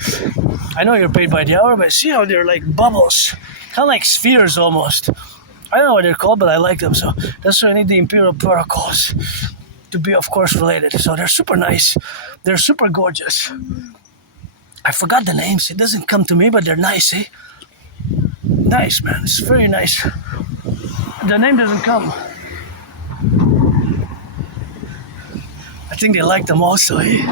I know you're paid by the hour, but see how they're like bubbles, kind of like spheres almost. I don't know what they're called, but I like them, so that's why I need the Imperial protocols to be, of course, related. So they're super nice. They're super gorgeous. I forgot the names. It doesn't come to me, but they're nice, eh? Nice, man. It's very nice. The name doesn't come. I think they like them also, eh?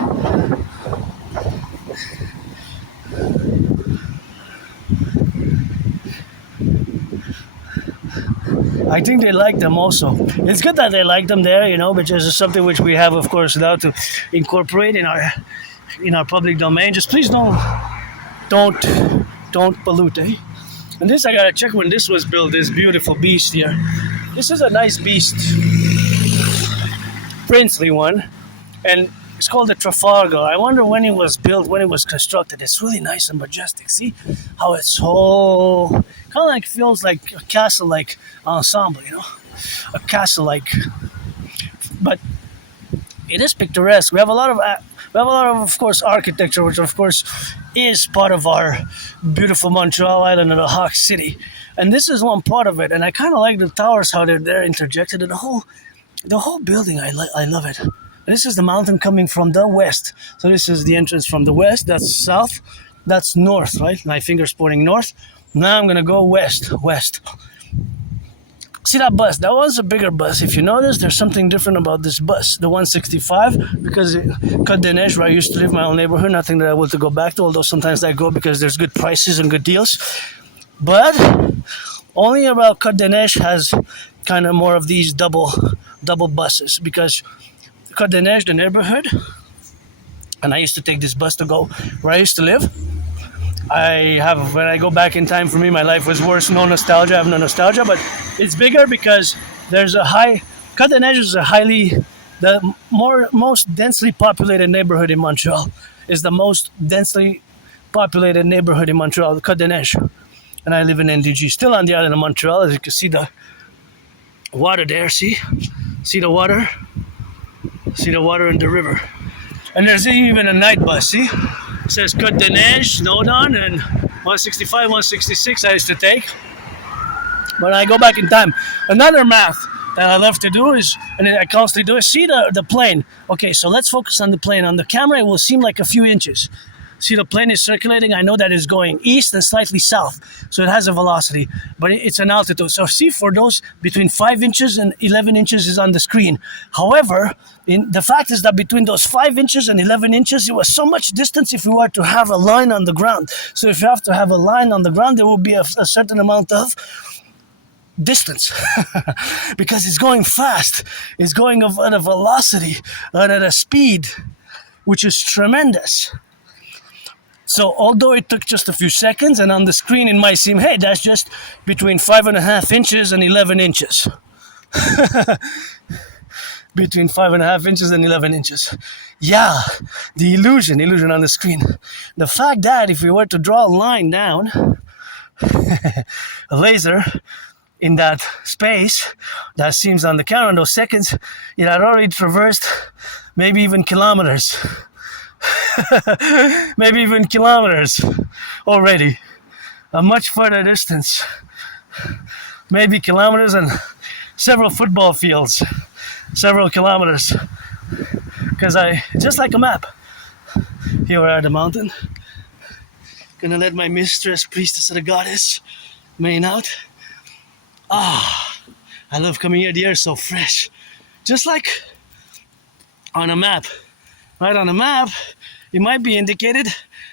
I think they like them also. It's good that they like them there, because it's something which we have, of course, now to incorporate in our public domain. Just please don't pollute, eh? And this, I gotta check when this was built, this beautiful beast here. This is a nice beast. Princely one. And It's called the Trafalgar. I wonder when it was built, when it was constructed. It's really nice and majestic. See how it's so kind of like feels like a castle-like ensemble, a castle-like. But it is picturesque. We have a lot of course, architecture, which of course is part of our beautiful Montreal Island and the Hawk City. And this is one part of it. And I kind of like the towers, how they're interjected. And the whole building, I love it. And this is the mountain coming from the west. So this is the entrance from the west. That's south. That's north, right? My finger's pointing north. Now I'm gonna go west. See that bus? That was a bigger bus. If you notice, there's something different about this bus, the 165, because Côte des Neiges, where I used to live, my own neighborhood, nothing that I want to go back to, although sometimes I go because there's good prices and good deals. But only about Côte des Neiges has kind of more of these double buses, because Côte des Neiges, the neighborhood, and I used to take this bus to go where I used to live. When I go back in time, for me, my life was worse. No nostalgia. I have no nostalgia, but it's bigger because there's Côte des Neiges is the most densely populated neighborhood in Montreal. Is the most densely populated neighborhood in Montreal, Côte des Neiges. And I live in NDG, still on the island of Montreal. As you can see the water there, see the water? See the water in the river. And there's even a night bus, see? It says Côte des Neiges, Snowdon, and 165, 166 I used to take. When I go back in time, another math that I love to do is, and I constantly do, is see the plane. Okay, so let's focus on the plane. On the camera, it will seem like a few inches. See, the plane is circulating. I know that it's going east and slightly south. So it has a velocity, but it's an altitude. So see, for those between 5 inches and 11 inches is on the screen. However, the fact is that between those 5 inches and 11 inches, it was so much distance if you were to have a line on the ground. So if you have to have a line on the ground, there will be a certain amount of distance because it's going fast. It's going at a velocity and at a speed, which is tremendous. So although it took just a few seconds, and on the screen it might seem, hey, that's just between 5.5 inches and 11 inches. Between 5.5 inches and 11 inches. Yeah, the illusion on the screen. The fact that if we were to draw a line down, a laser in that space that seems on the camera in those seconds, it had already traversed maybe even kilometers. Maybe even kilometers already. A much further distance. Maybe kilometers and several football fields. Several kilometers. Because just like a map. Here we're at the mountain. Gonna let my mistress, priestess of the goddess, main out. I love coming here. The air is so fresh. Just like on a map. Right on a map, it might be indicated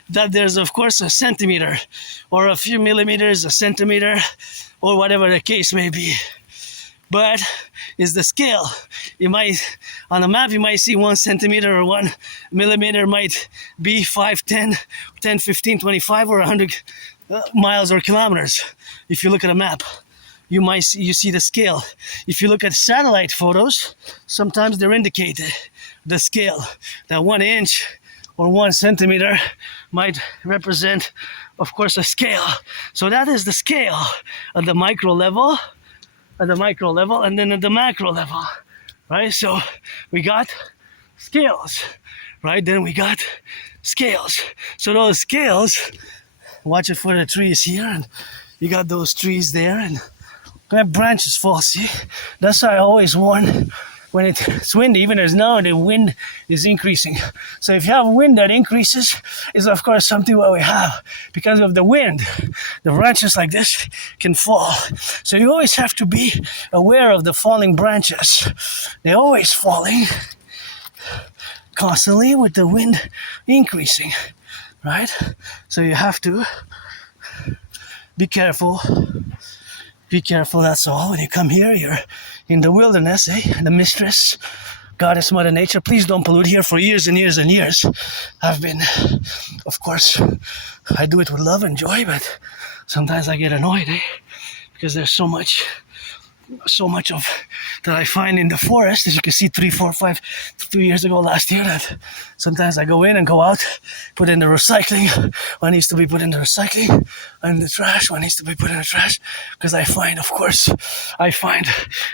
that there's, of course, a centimeter or a few millimeters, a centimeter, or whatever the case may be. But it's the scale. On a map, you might see 1 centimeter or 1 millimeter might be 5, 10, 15, 25, or 100 miles or kilometers. If you look at a map, you see the scale. If you look at satellite photos, sometimes they're indicated the scale. That 1 inch or 1 centimeter might represent, of course, a scale. So that is the scale at the micro level, and then at the macro level, right? So we got scales, right? Then we got scales. So those scales, watch it for the trees here, and you got those trees there, and branches fall, see? That's why I always warn when it's windy, even as now the wind is increasing. So if you have wind that increases, is of course something what we have. Because of the wind, the branches like this can fall. So you always have to be aware of the falling branches. They're always falling constantly with the wind increasing, right? So you have to be careful. Be careful, that's all. When you come here, you're in the wilderness, the mistress, goddess, Mother Nature. Please don't pollute here for years and years and years. I've been, of course, I do it with love and joy, but sometimes I get annoyed, because there's so much so much of that I find in the forest, as you can see 3, 4, 5, 2 years ago last year, that sometimes I go in and go out, put in the recycling what needs to be put in the recycling, and the trash what needs to be put in the trash, because I find, of course,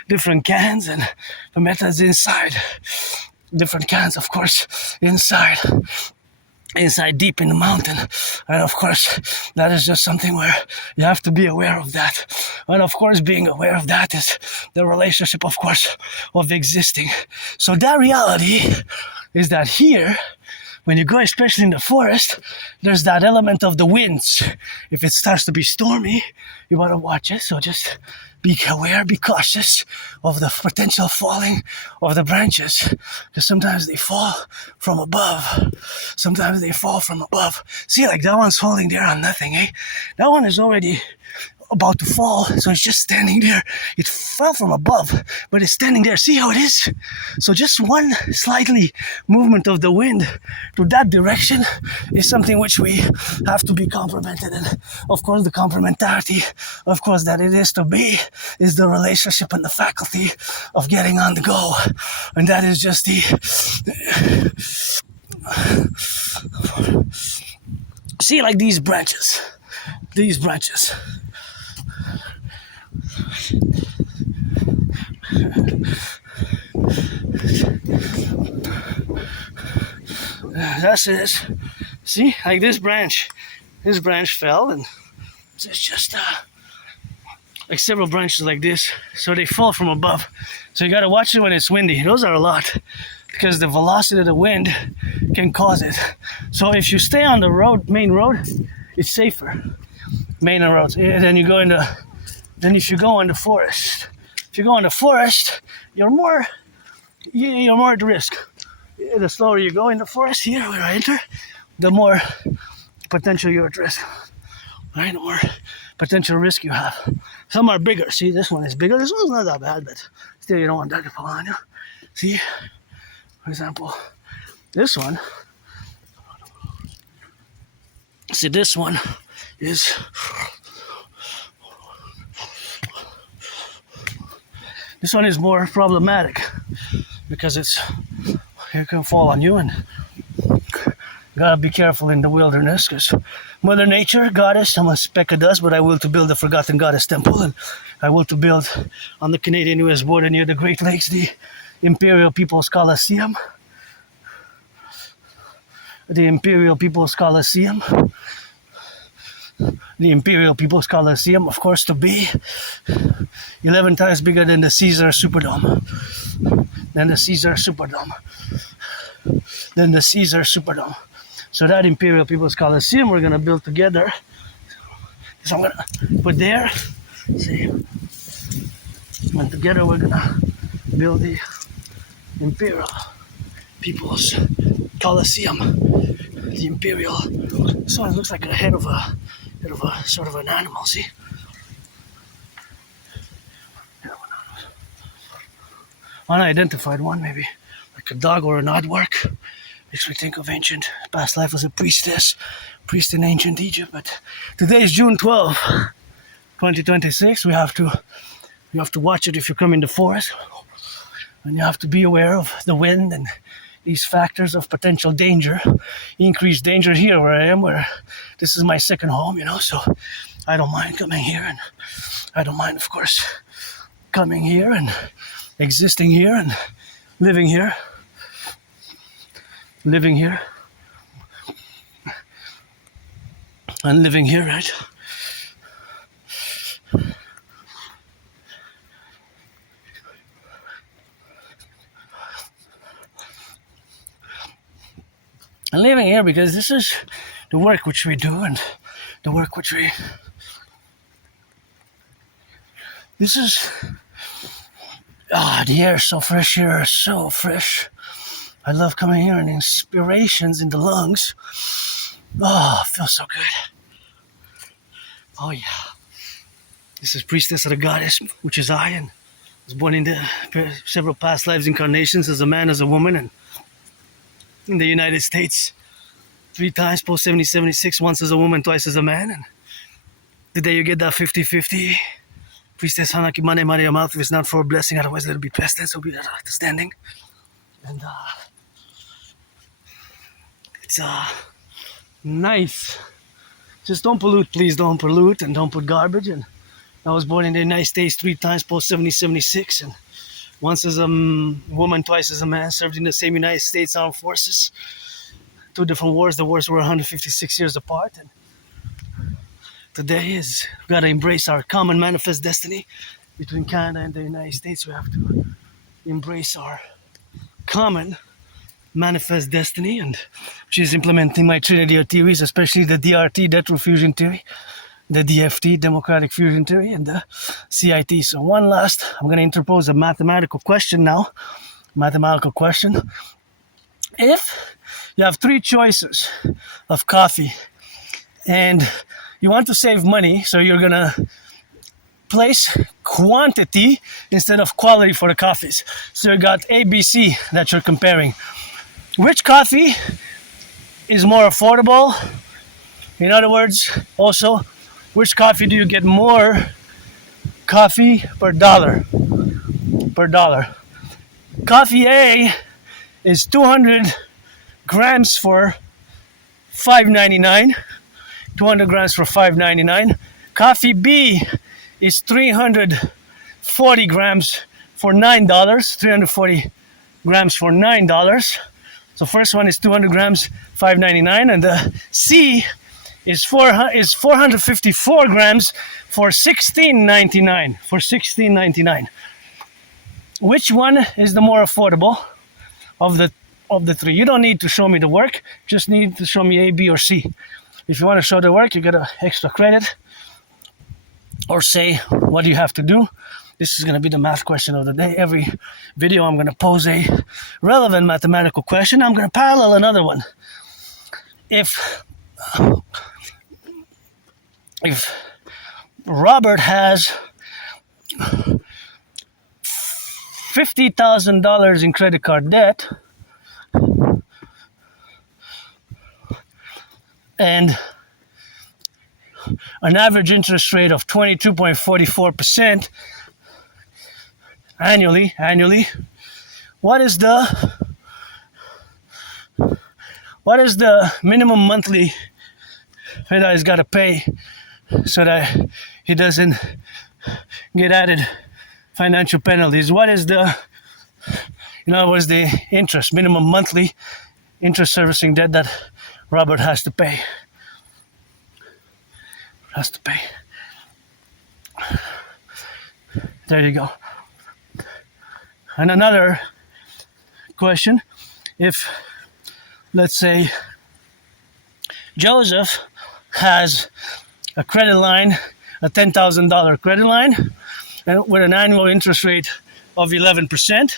different cans and the methods inside, different cans, of course, inside deep in the mountain. And of course, that is just something where you have to be aware of that. And of course, being aware of that is the relationship, of course, of existing. So that reality is that here, when you go, especially in the forest, there's that element of the winds. If it starts to be stormy, you want to watch it. So just be aware, be cautious of the potential falling of the branches, because sometimes they fall from above. Sometimes they fall from above. See, like that one's falling there on nothing, eh? That one is already about to fall, so it's just standing there. It fell from above, but it's standing there. See how it is? So just one slightly movement of the wind to that direction is something which we have to be complimented. And of course, the complementarity, of course, that it is to be, is the relationship and the faculty of getting on the go. And that is just the see, like these branches. That's it. See, like this branch fell, and it's just like several branches like this, so they fall from above. So you gotta watch it when it's windy. Those are a lot, because the velocity of the wind can cause it. So if you stay on the road, main road, it's safer. Main roads. And then you go in the. Then if you go in the forest, you're more at risk. The slower you go in the forest here where I enter, the more potential you're at risk. Right? The more potential risk you have. Some are bigger. See, this one is bigger. This one's not that bad, but still you don't want that to fall on you. See, for example, this one. See, this one is. This one is more problematic because it can fall on you, and you gotta be careful in the wilderness, because Mother Nature, Goddess, I'm a speck of dust, but I will to build a forgotten Goddess temple, and I will to build on the Canadian-US border near the Great Lakes the Imperial People's Coliseum. The Imperial People's Coliseum, of course, to be 11 times bigger than the Caesar Superdome. So that Imperial People's Coliseum we're gonna build together. So I'm gonna put there. See, and together we're gonna build the Imperial People's Coliseum. The Imperial. This one looks like a head of a sort of an animal. See. Unidentified one, maybe like a dog or an aardvark. Makes me think of ancient past life as a priest in ancient Egypt. But today is June 12, 2026. We have to watch it if you come in the forest, and you have to be aware of the wind and these factors of potential danger, increased danger here where I am, where this is my second home, so I don't mind coming here, and I don't mind, of course, coming here and existing here and living here, and living here, right? And living here because this is the work which we do, and the work which we. This is. The air is so fresh here, so fresh. I love coming here, and inspirations in the lungs. It feels so good. Oh yeah. This is priestess of the goddess, which is I, and was born in several past lives incarnations as a man, as a woman, and in the United States 3 times post 70-76, once as a woman, twice as a man. And the day you get that 50-50 Priestess Hana, keep money out of your mouth if it's not for a blessing, otherwise it'll be pestilence, it'll be understanding. And it's nice. Just don't pollute, please don't pollute, and don't put garbage. And I was born in the United States 3 times post 76, and once as a woman, twice as a man, served in the same United States Armed Forces. 2 different wars. The wars were 156 years apart. And today is we've got to embrace our common manifest destiny between Canada and the United States. We have to embrace our common manifest destiny, and which is implementing my Trinity of theories, especially the DRT, death through fusion theory, the DFT, democratic fusion theory, and the CIT. So one last, I'm going to interpose a mathematical question now. Mathematical question. If you have 3 choices of coffee and you want to save money, so you're going to place quantity instead of quality for the coffees. So you got A, B, C that you're comparing. Which coffee is more affordable? In other words, also, which coffee do you get more coffee per dollar? Per dollar. Coffee A is 200 grams for $5.99. 200 grams for $5.99. Coffee B is 340 grams for $9. 340 grams for $9. So first one is 200 grams, $5.99, and the C is 454 grams for $16.99. For $16.99. Which one is the more affordable of the 3? You don't need to show me the work, just need to show me A, B, or C. If you want to show the work, you get an extra credit, or say what do you have to do. This is going to be the math question of the day. Every video I'm going to pose a relevant mathematical question. I'm going to parallel another one. If Robert has $50,000 in credit card debt, and an average interest rate of 22.44% annually, what is the minimum monthly that he's got to pay so that he doesn't get added financial penalties? What is the interest, minimum monthly interest servicing debt that Robert has to pay? There you go. And another question, if, let's say, Joseph has a credit line, a $10,000 credit line, and with an annual interest rate of 11%,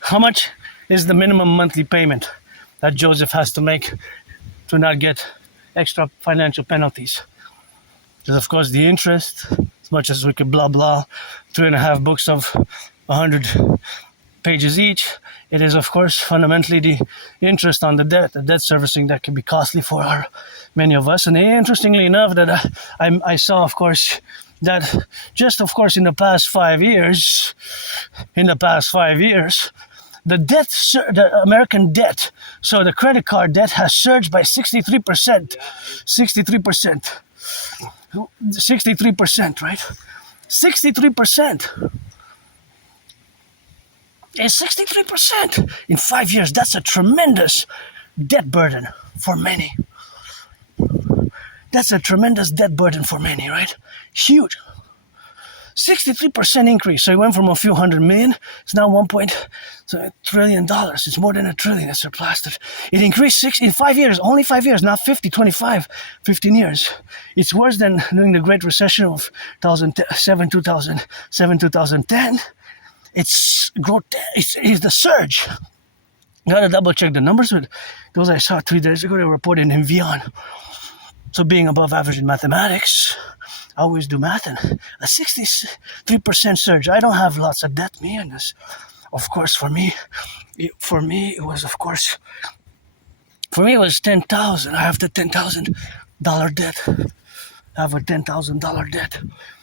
how much is the minimum monthly payment that Joseph has to make to not get extra financial penalties? Because of course the interest, as much as we could blah blah, 3.5 books of 100 pages each, it is of course fundamentally the interest on the debt servicing that can be costly for many of us. And interestingly enough, that I saw, of course, that just of course in the past 5 years, the American debt, so the credit card debt has surged by 63%. 63%, right? 63%. And 63% in 5 years. That's a tremendous debt burden for many. Right? Huge. 63% increase. So it went from a few hundred million. It's now $1 trillion. It's more than $1 trillion. It surpassed it. It increased in 5 years, only 5 years, not 50, 25, 15 years. It's worse than during the Great Recession of 2007, 2010. It's the surge. You gotta double check the numbers, but those I saw 3 days ago, they were reported in Vion. So being above average in mathematics, I always do math, and a 63% surge. I don't have lots of debt, me, and this, of course, for me, it was $10,000. I have the $10,000 debt. have a $10,000 debt.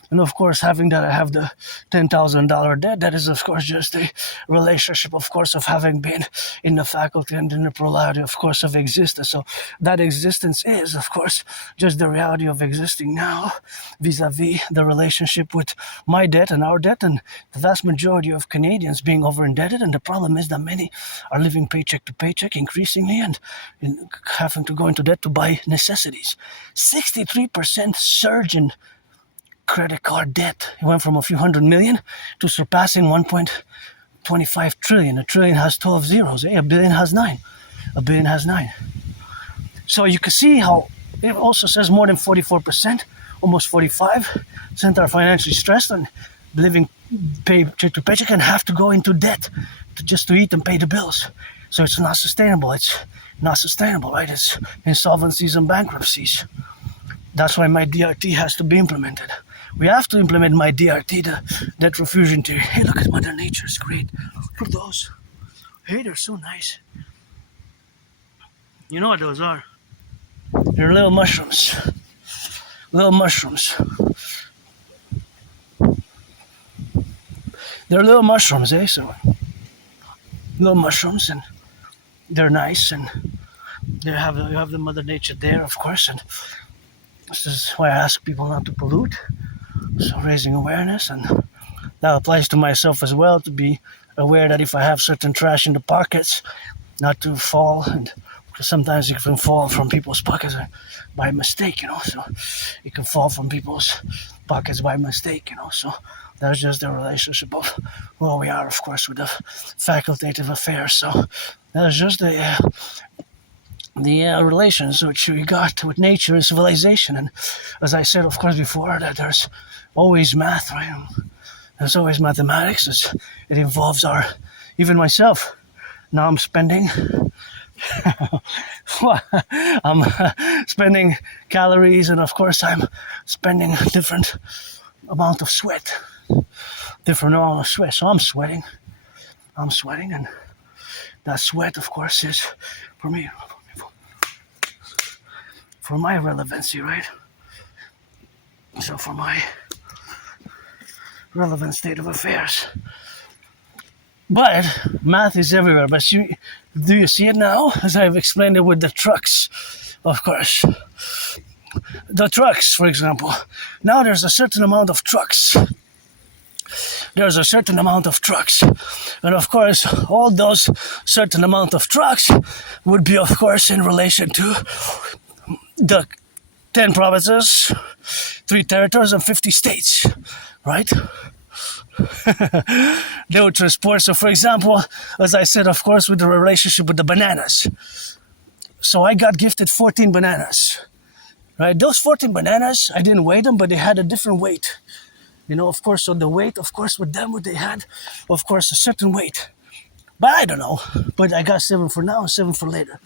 And of course, having that, I have the $10,000 debt. That is, of course, just a relationship, of course, of having been in the faculty and in the plurality, of course, of existence. So that existence is, of course, just the reality of existing now vis-a-vis the relationship with my debt and our debt and the vast majority of Canadians being over indebted. And the problem is that many are living paycheck to paycheck increasingly and having to go into debt to buy necessities. 63% surge in credit card debt. It went from a few hundred million to surpassing 1.25 trillion. A trillion has 12 zeros. A billion has 9. A billion has 9. So you can see how it also says more than 44%, almost 45%, are financially stressed and living paycheck to paycheck and have to go into debt just to eat and pay the bills. So it's not sustainable. It's not sustainable, right? It's insolvencies and bankruptcies. That's why my DRT has to be implemented. We have to implement my DRT, the debt refusion theory. Hey, look at Mother Nature. It's great. Look at those. Hey, they're so nice. You know what those are? They're little mushrooms. Little mushrooms. They're little mushrooms, eh? So, little mushrooms, and they're nice, and you have the Mother Nature there, of course, and this is why I ask people not to pollute. So raising awareness, and that applies to myself as well, to be aware that if I have certain trash in the pockets, not to fall, and because sometimes you can fall from people's pockets by mistake, so you can fall from people's pockets by mistake, so that's just the relationship of where we are, of course, with the facultative affairs. So that's just the relations which we got with nature and civilization. And as I said, of course, before, that there's always math, right? There's always mathematics. It involves even myself. Now I'm spending spending calories, and of course I'm spending a different amount of sweat. So I'm sweating, and that sweat, of course, is for me, for my relevancy, right? So for my relevant state of affairs. But math is everywhere. But do you see it now? As I've explained it with the trucks, of course. The trucks, for example. Now there's a certain amount of trucks. And of course, all those certain amount of trucks would be, of course, in relation to the 10 provinces, 3 territories, and 50 states, right? They would transport. So, for example, as I said, of course, with the relationship with the bananas. So I got gifted 14 bananas, right? Those 14 bananas, I didn't weigh them, but they had a different weight. Of course, so the weight, of course, with them, they had, of course, a certain weight. But I don't know. But I got 7 for now and 7 for later.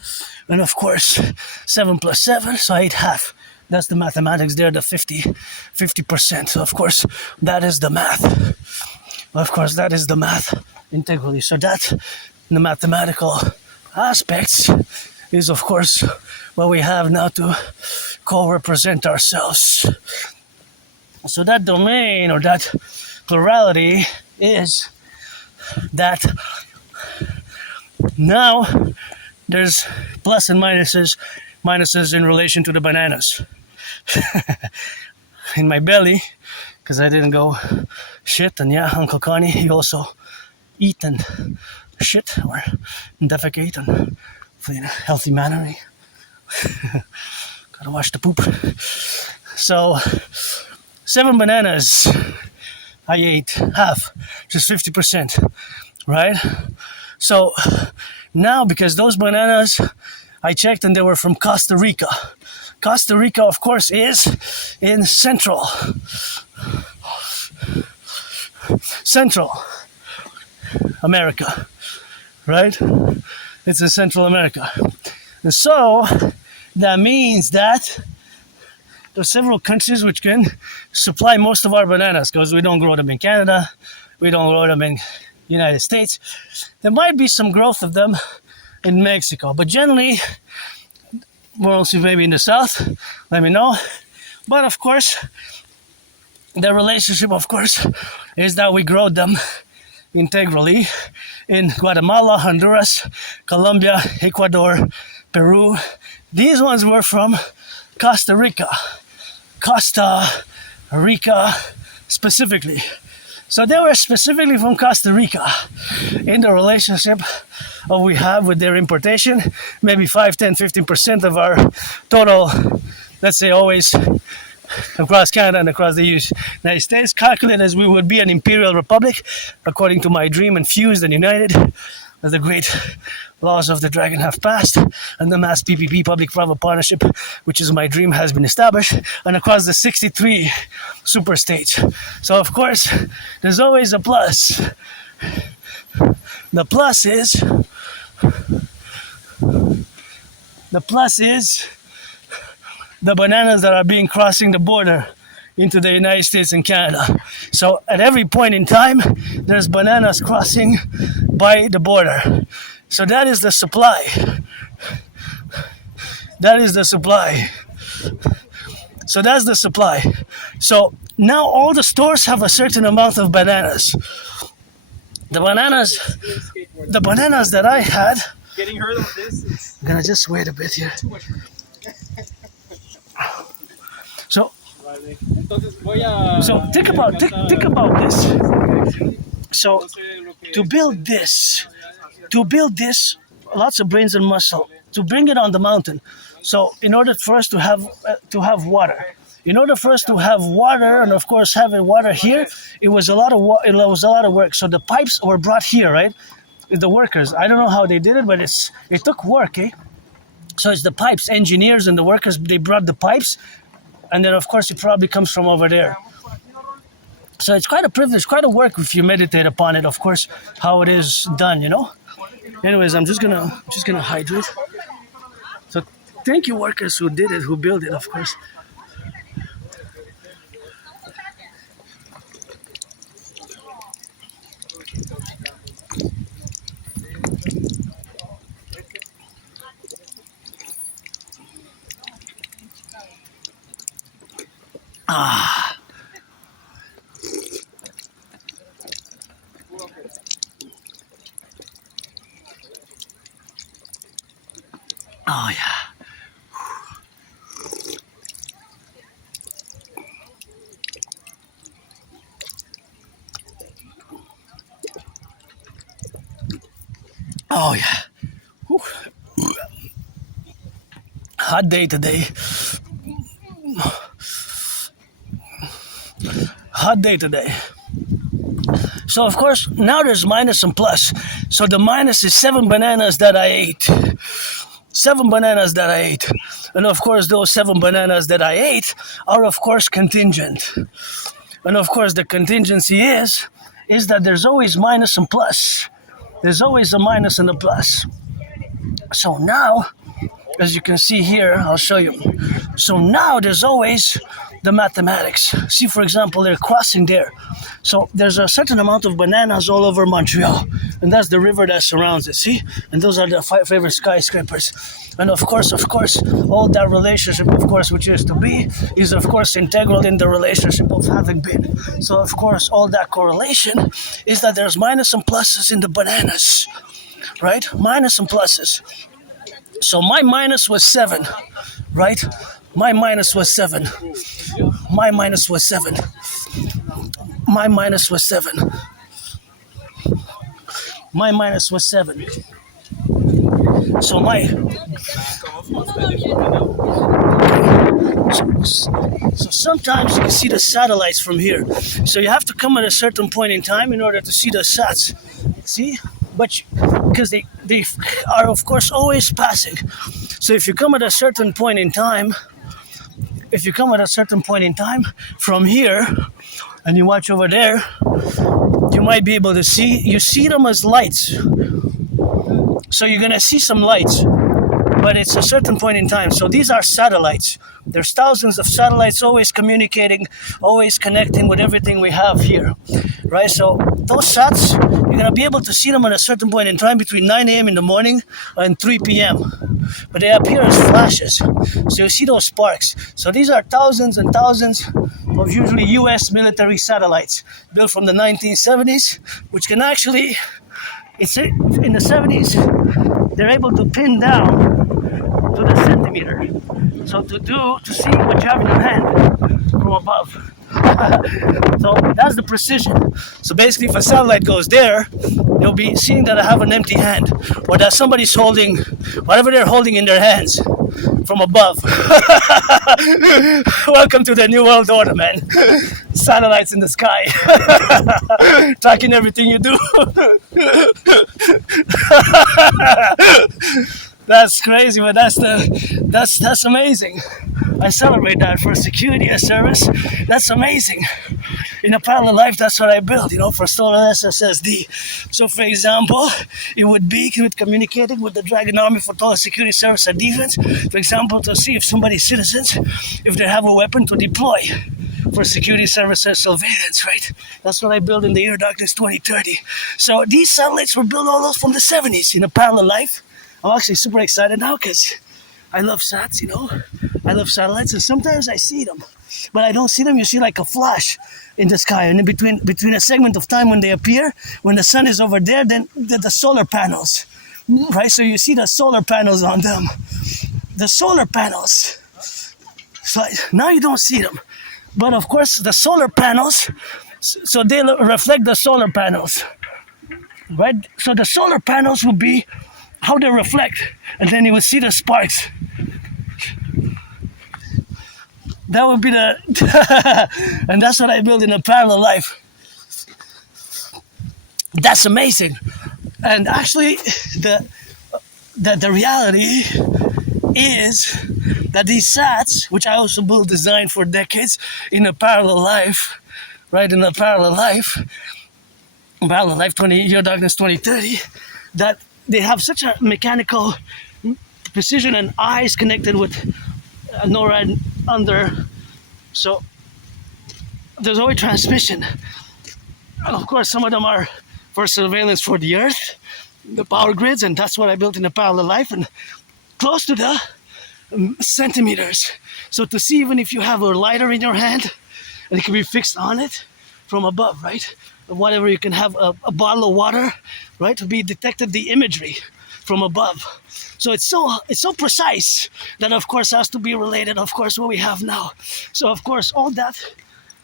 And of course, 7 plus 7, so I ate half. That's the mathematics there, the 50%. So of course, that is the math. Integrally. So that, the mathematical aspects, is of course what we have now to co-represent ourselves. So that domain, or that plurality, is that now there's plus and minuses in relation to the bananas. In my belly, because I didn't go shit, and yeah, Uncle Connie, he also eat and shit, or defecate, and in a healthy manner. Gotta wash the poop. So 7 bananas, I ate half, just 50%, right? So now, because those bananas, I checked and they were from Costa Rica. Costa Rica, of course, is in Central America, right? It's in Central America. And so that means that there's several countries which can supply most of our bananas, because we don't grow them in Canada, we don't grow them in United States. There might be some growth of them in Mexico, but generally, well, maybe in the south, let me know. But of course, the relationship, of course, is that we grow them integrally in Guatemala, Honduras, Colombia, Ecuador, Peru. These ones were from Costa Rica. Costa Rica specifically. So they were specifically from Costa Rica in the relationship we have with their importation. Maybe 5, 10, 15% of our total, let's say always across Canada and across the United States, calculated as we would be an imperial republic, according to my dream, and fused and united as the great laws of the dragon have passed, and the mass PPP public-private partnership, which is my dream, has been established, and across the 63 super states. So of course, there's always a plus. The plus is the bananas that are being crossing the border into the United States and Canada. So at every point in time, there's bananas crossing by the border. So that is the supply. That is the supply. So that's the supply. So now all the stores have a certain amount of bananas. The bananas that I had. Getting hurt on this. I'm gonna just wait a bit here. So think about this. So to build this, lots of brains and muscle to bring it on the mountain. So in order for us to have water, and of course having water here, it was a lot of work. So the pipes were brought here, right? The workers, I don't know how they did it, but it took work, eh? So it's the pipes, engineers and the workers, they brought the pipes, and then of course it probably comes from over there. So it's quite a privilege, quite a work if you meditate upon it, of course, how it is done, you know? Anyways, I'm just gonna hydrate. So thank you workers who did it, who built it, of course. Oh yeah. Oh yeah. Whew. Hot day today. Hot day today. So of course now there's minus and plus. So the minus is 7 bananas that I ate. 7 bananas that I ate. And of course those 7 bananas that I ate are of course contingent. And of course the contingency is that there's always minus and plus. There's always a minus and a plus. So now, as you can see here, I'll show you. So now there's always the mathematics. See, for example, they're crossing there. So there's a certain amount of bananas all over Montreal. And that's the river that surrounds it, see? And those are the 5 favorite skyscrapers. And of course, all that relationship, of course, which is to be, is of course integral in the relationship of having been. So of course, all that correlation is that there's minus and pluses in the bananas, right? Minus and pluses. So my minus was 7, right? My minus was 7. My minus was 7. My minus was 7. My minus was 7. So so sometimes you can see the satellites from here. So you have to come at a certain point in time in order to see the sats. See? But because they are of course always passing. So if you come at a certain point in time, from here and you watch over there, you might be able to see them as lights. So you're gonna see some lights. but it's a certain point in time. So these are satellites. There's thousands of satellites always communicating, always connecting with everything we have here, right? So those sats, you're gonna be able to see them at a certain point in time between 9 a.m. in the morning and 3 p.m. But they appear as flashes, so you see those sparks. So these are thousands and thousands of usually U.S. military satellites built from the 1970s, which can actually, it's in the 70s, they're able to pin down to the centimeter. So to see what you have in your hand from above. So that's the precision. So basically, if a satellite goes there, you'll be seeing that I have an empty hand, or that somebody's holding whatever they're holding in their hands from above. Welcome to the New World Order, man. Satellites in the sky, tracking everything you do. That's crazy, but that's amazing. I celebrate that for security as service. That's amazing. In a parallel life, that's what I built, for stolen SSD. So, for example, it would be communicating with the Dragon Army for total security service and defense. For example, to see if somebody's citizens, if they have a weapon to deploy for security service and surveillance, right? That's what I built in the year Darkness 2030. So these satellites were built all those from the 70s in a parallel life. I'm actually super excited now because I love sats, I love satellites, and sometimes I see them, but I don't see them. You see like a flash in the sky, and in between a segment of time when they appear, when the sun is over there, then the solar panels, right? So you see the solar panels on them. The solar panels. So now you don't see them, but of course the solar panels, so they reflect the solar panels, right? So the solar panels will be how they reflect, and then you will see the sparks. That would be the, and that's what I built in a parallel life. That's amazing. And actually, the reality is that these sats, which I also built, designed for decades in a parallel life, right? In a parallel life 20-year darkness 2030, that they have such a mechanical precision and eyes connected with NORAD under, so there's always transmission. And of course, some of them are for surveillance for the earth, the power grids, and that's what I built in a parallel life, and close to the centimeters. So to see even if you have a lighter in your hand, and it can be fixed on it from above, right? Whatever, you can have a bottle of water, right, to be detected the imagery from above. So it's so precise that of course has to be related, of course, what we have now. So of course all that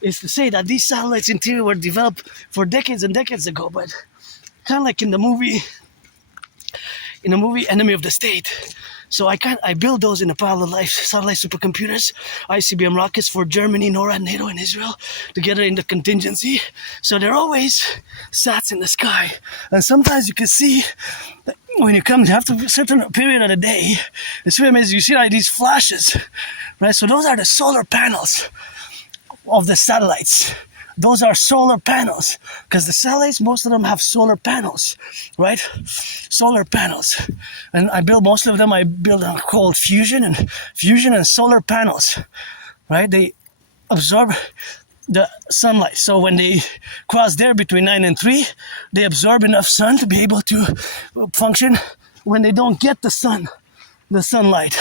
is to say that these satellites in theory were developed for decades and decades ago, but kind of like in the movie Enemy of the State. So I build those in a parallel life, satellite supercomputers, ICBM rockets for Germany, NORAD, NATO, and Israel, together in the contingency. So they're always sats in the sky. And sometimes you can see that when you come after a certain period of the day, it's really amazing. You see like these flashes, right? So those are the solar panels of the satellites. Those are solar panels, because the satellites, most of them have solar panels, right? Solar panels. And I build most of them, I build called fusion and solar panels, right? They absorb the sunlight. So when they cross there between 9 and 3, they absorb enough sun to be able to function when they don't get the sunlight.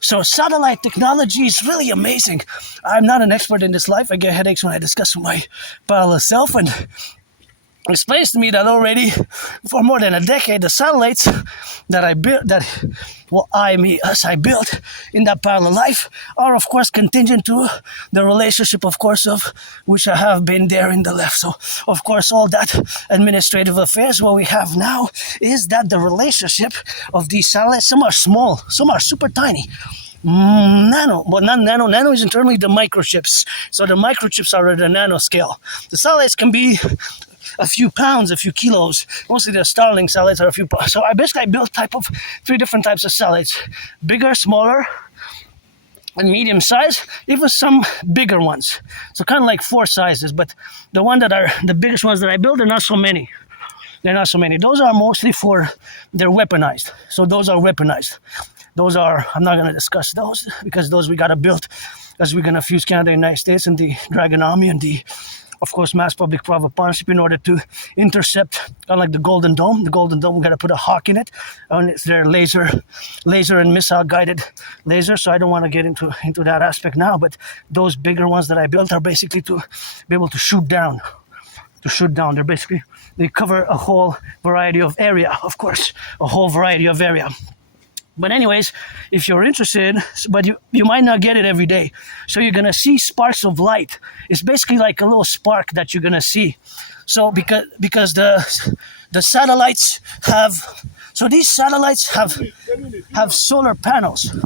So satellite technology is really amazing. I'm not an expert in this life. I get headaches when I discuss with my parallel self, and it explains to me that already for more than a decade, the satellites that I built, I built in that parallel life are of course contingent to the relationship, of course, of which I have been there in the left. So of course all that administrative affairs, what we have now is that the relationship of these satellites, some are small, some are super tiny. Nano, but not nano. Nano is internally the microchips. So the microchips are at the nanoscale. The satellites can be a few pounds, a few kilos. Mostly the Starlink satellites are a few pounds. So I built 3 different types of satellites: bigger, smaller, and medium size, even some bigger ones. So kind of like 4 sizes, but the one that are the biggest ones that I built, they're not so many. They're not so many. Those are mostly they're weaponized. So those are weaponized. Those are, I'm not going to discuss those because those we got to build as we're going to fuse Canada and United States and the Dragon Army and the, of course, mass public private partnership in order to intercept, unlike the Golden Dome. The Golden Dome, we got to put a hawk in it, and it's their laser and missile guided laser. So I don't want to get into that aspect now. But those bigger ones that I built are basically to be able to shoot down. They're basically, they cover a whole variety of area, of course, a whole variety of area. But anyways, if you're interested, but you might not get it every day. So you're going to see sparks of light. It's basically like a little spark that you're going to see. So because the satellites have, so these satellites have solar panels.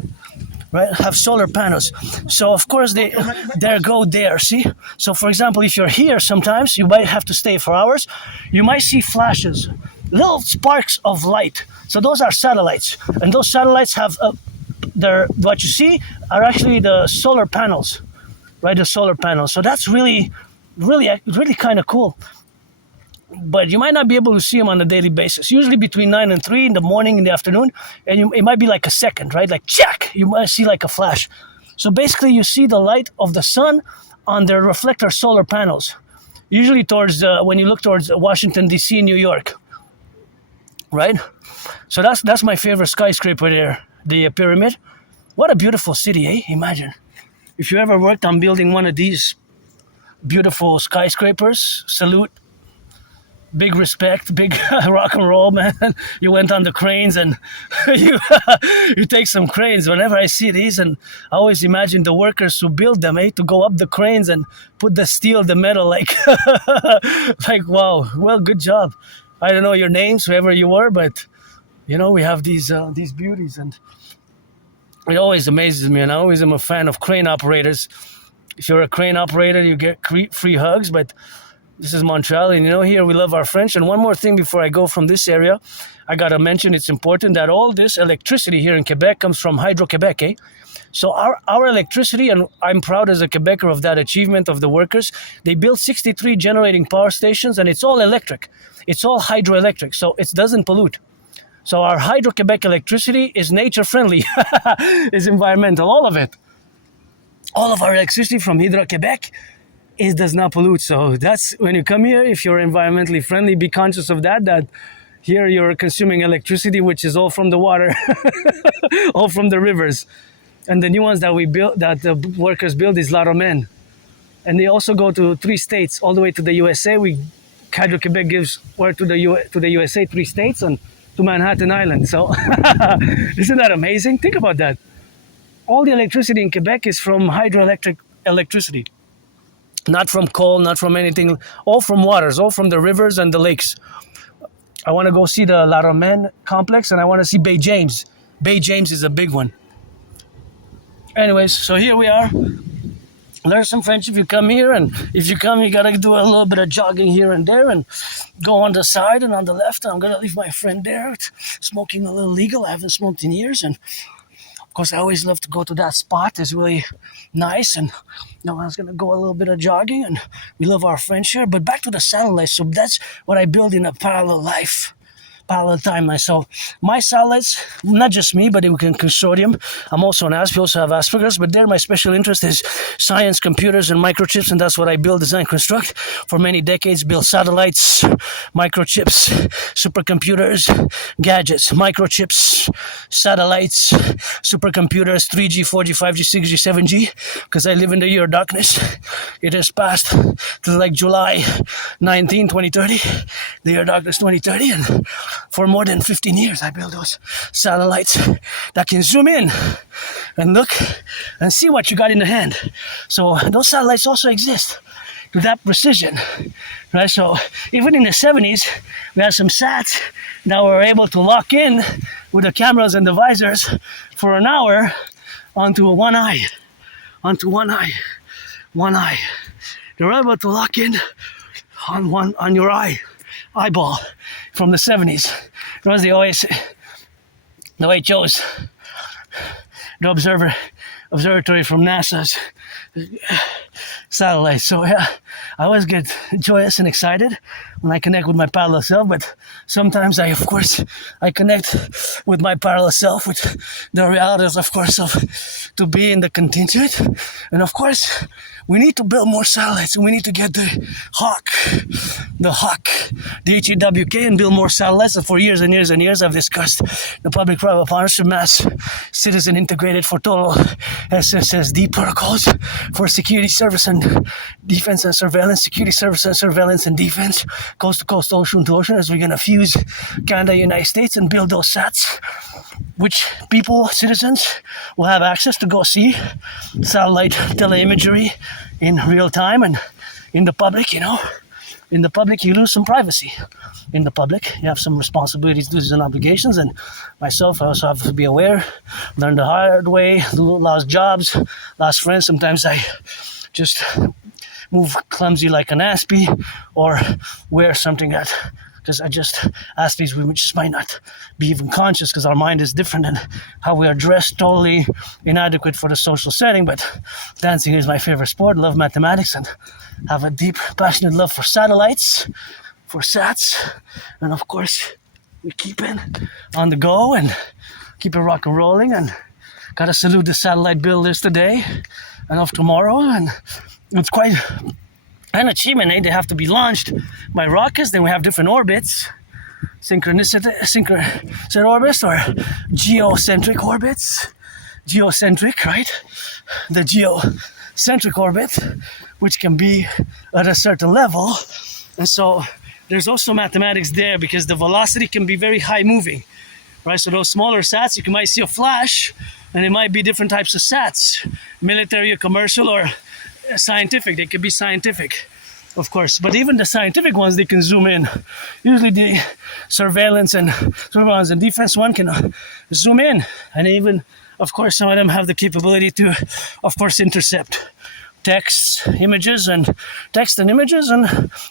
Right, have solar panels. So of course they go there, see? So for example, if you're here sometimes, you might have to stay for hours. You might see flashes, little sparks of light. So those are satellites. And those satellites have, what you see are actually the solar panels, right? The solar panels. So that's really kind of cool. But you might not be able to see them on a daily basis. Usually between 9 and 3 in the morning, in the afternoon, and it might be like a second, right? Like check, you might see like a flash. So basically, you see the light of the sun on their reflector solar panels. Usually towards when you look towards Washington D.C. and New York, right? So that's my favorite skyscraper there, the pyramid. What a beautiful city, eh? Imagine if you ever worked on building one of these beautiful skyscrapers. Salute. Big respect, big rock and roll, man. You went on the cranes and you take some cranes. Whenever I see these, and I always imagine the workers who build them, to go up the cranes and put the steel, the metal, like wow. Well, good job. I don't know your names, whoever you were, but we have these beauties, and it always amazes me. And I always am a fan of crane operators. If you're a crane operator, you get free hugs, but this is Montreal, and here we love our French. And one more thing before I go from this area, I gotta mention it's important that all this electricity here in Quebec comes from Hydro-Quebec, eh? So our electricity, and I'm proud as a Quebecer of that achievement of the workers, they built 63 generating power stations, and it's all electric. It's all hydroelectric, so it doesn't pollute. So our Hydro-Quebec electricity is nature-friendly, is environmental, all of it. All of our electricity from Hydro-Quebec, it does not pollute. So that's when you come here, if you're environmentally friendly, be conscious of that here you're consuming electricity, which is all from the water, all from the rivers. And the new ones that we built, that the workers build, is La Romaine. And they also go to 3 states, all the way to the USA. Hydro-Quebec gives word to the USA, 3 states, and to Manhattan Island. So isn't that amazing? Think about that. All the electricity in Quebec is from hydroelectric electricity. Not from coal, not from anything, all from waters, all from the rivers and the lakes. I want to go see the La Romaine complex, and I want to see Bay James. Bay James is a big one. Anyways, so here we are. Learn some French if you come here, and if you come, you got to do a little bit of jogging here and there, and go on the side and on the left. I'm going to leave my friend there, smoking a little legal. I haven't smoked in years, and of course, I always love to go to that spot. It's really nice, and I was going to go a little bit of jogging, and we love our friends here. But back to the satellites. So that's what I build in a parallel life, parallel timeline. So my satellites, not just me, but in consortium. I'm also an Aspiesque. We also have Asperger's, but there my special interest is science, computers, and microchips, and that's what I build, design, construct for many decades. Build satellites, microchips, supercomputers, gadgets, microchips, satellites, supercomputers, 3G, 4G, 5G, 6G, 7G, because I live in the year of darkness. It has passed to like July 19, 2030, the year of darkness 2030, and for more than 15 years, I built those satellites that can zoom in and look and see what you got in the hand. So those satellites also exist to that precision, right? So even in the 70s, we had some sats that were able to lock in with the cameras and the visors for an hour onto one eye. They were able to lock in on your eyeball from the 70s. It was the way it shows, the observatory from NASA's satellite. So yeah, I always get joyous and excited when I connect with my parallel self, but sometimes I connect with my parallel self with the realities, of course, of to be in the contingent. And of course, we need to build more satellites, and we need to get the Hawk, the N.A.C.W.P, and build more satellites. And for years and years and years, I've discussed the public-private partnership, mass citizen integrated for total SSSD protocols for security service and defense and surveillance, security service and surveillance and defense, coast to coast, ocean to ocean, as we're gonna fuse Canada, United States, and build those sats, which people, citizens, will have access to go see satellite teleimagery in real time. And in the public, in the public, you lose some privacy. In the public, you have some responsibilities, duties, and obligations. And myself, I also have to be aware, learn the hard way, lost jobs, lost friends. Sometimes I just move clumsy like an Aspie, or wear something that, because Aspies, we just might not be even conscious because our mind is different and how we are dressed, totally inadequate for the social setting. But dancing is my favorite sport, love mathematics, and have a deep, passionate love for satellites, for sats. And of course, we keep it on the go and keep it rock and rolling. And gotta salute the satellite builders today and of tomorrow. And it's quite an achievement. They have to be launched by rockets. Then we have different orbits, synchronicity orbits or geocentric orbits. Geocentric, right? The geocentric orbit, which can be at a certain level. And so there's also mathematics there because the velocity can be very high moving, right? So those smaller sats, you might see a flash, and it might be different types of sats, military or commercial or scientific. They could be scientific, of course, but even the scientific ones, they can zoom in. Usually the surveillance and defense one can zoom in, and even, of course, some of them have the capability to, of course, intercept text, images, and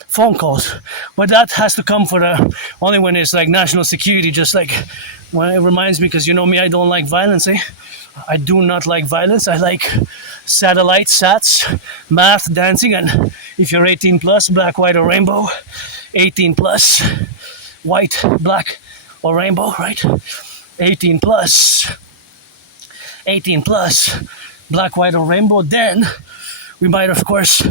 phone calls. But that has to come for the only when it's like national security. Just like when it reminds me, because you know me, I don't like violence. I do not like violence. I like satellite, sats, math, dancing, and if you're 18 plus, black, white, or rainbow, 18 plus, white, black, or rainbow, right? 18 plus, black, white, or rainbow, then we might, of course,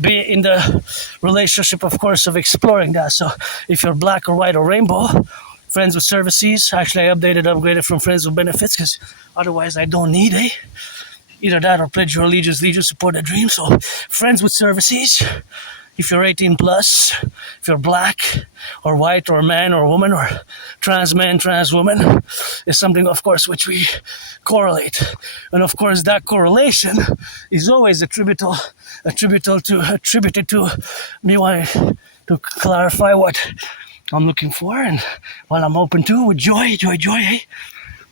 be in the relationship, of course, of exploring that. So if you're black or white or rainbow, friends with services, actually I upgraded from friends with benefits, because otherwise I don't need either that or pledge your allegiance, support a dream. So friends with services, if you're 18 plus, if you're black or white or man or woman or trans man, trans woman, is something, of course, which we correlate. And of course, that correlation is always attributed to me wanting to clarify what I'm looking for and what I'm open to with joy,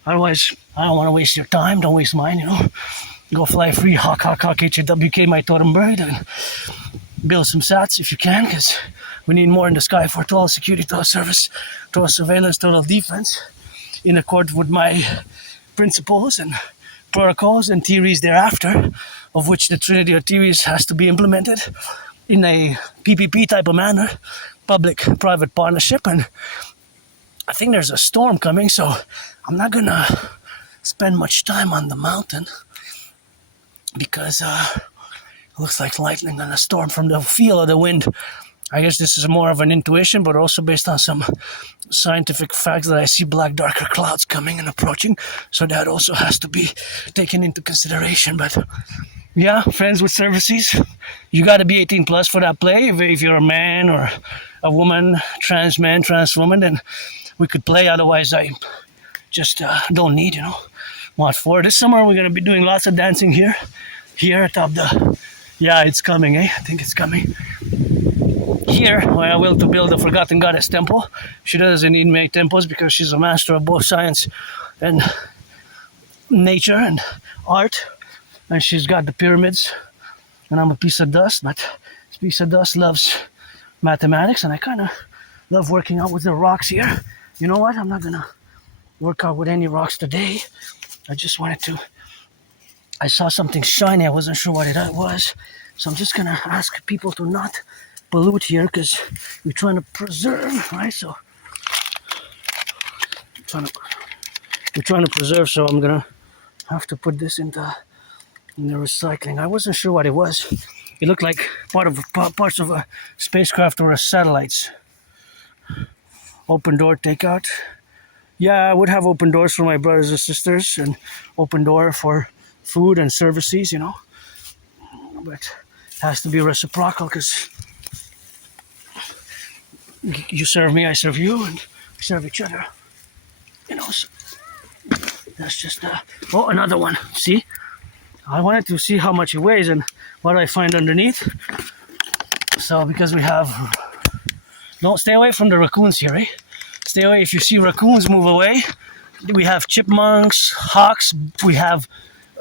Otherwise, I don't want to waste your time. Don't waste mine, Go fly free, hawk, H-A-W-K, my totem bird, and build some sats if you can, because we need more in the sky for total security, total service, total surveillance, total defense, in accord with my principles and protocols and theories thereafter, of which the trinity of theories has to be implemented in a PPP type of manner, public-private partnership. And I think there's a storm coming, so I'm not gonna spend much time on the mountain because it looks like lightning and a storm from the feel of the wind. I guess this is more of an intuition, but also based on some scientific facts that I see black, darker clouds coming and approaching. So that also has to be taken into consideration. But yeah, friends with services, you got to be 18 plus for that play. If you're a man or a woman, trans man, trans woman, then we could play. Otherwise, I just don't need, what for. This summer, we're going to be doing lots of dancing here atop the... Yeah, it's coming, I think it's coming. Here, where I will to build a Forgotten Goddess temple. She doesn't need many temples because she's a master of both science and nature and art. And she's got the pyramids. And I'm a piece of dust, but this piece of dust loves mathematics. And I kind of love working out with the rocks here. You know what? I'm not going to work out with any rocks today. I just wanted to I saw something shiny. I wasn't sure what it was. So I'm just going to ask people to not pollute here because we're trying to preserve, right? So we're trying to preserve, so I'm going to have to put this in the recycling. I wasn't sure what it was. It looked like parts of a spacecraft or a satellites. Open door takeout. Yeah, I would have open doors for my brothers and sisters and open door for food and services, you know. But it has to be reciprocal because you serve me, I serve you, and we serve each other. You know, so that's just oh, another one. See? I wanted to see how much it weighs and what I find underneath. So because we have, don't stay away from the raccoons here, eh? Stay away. If you see raccoons, move away. We have chipmunks, hawks. We have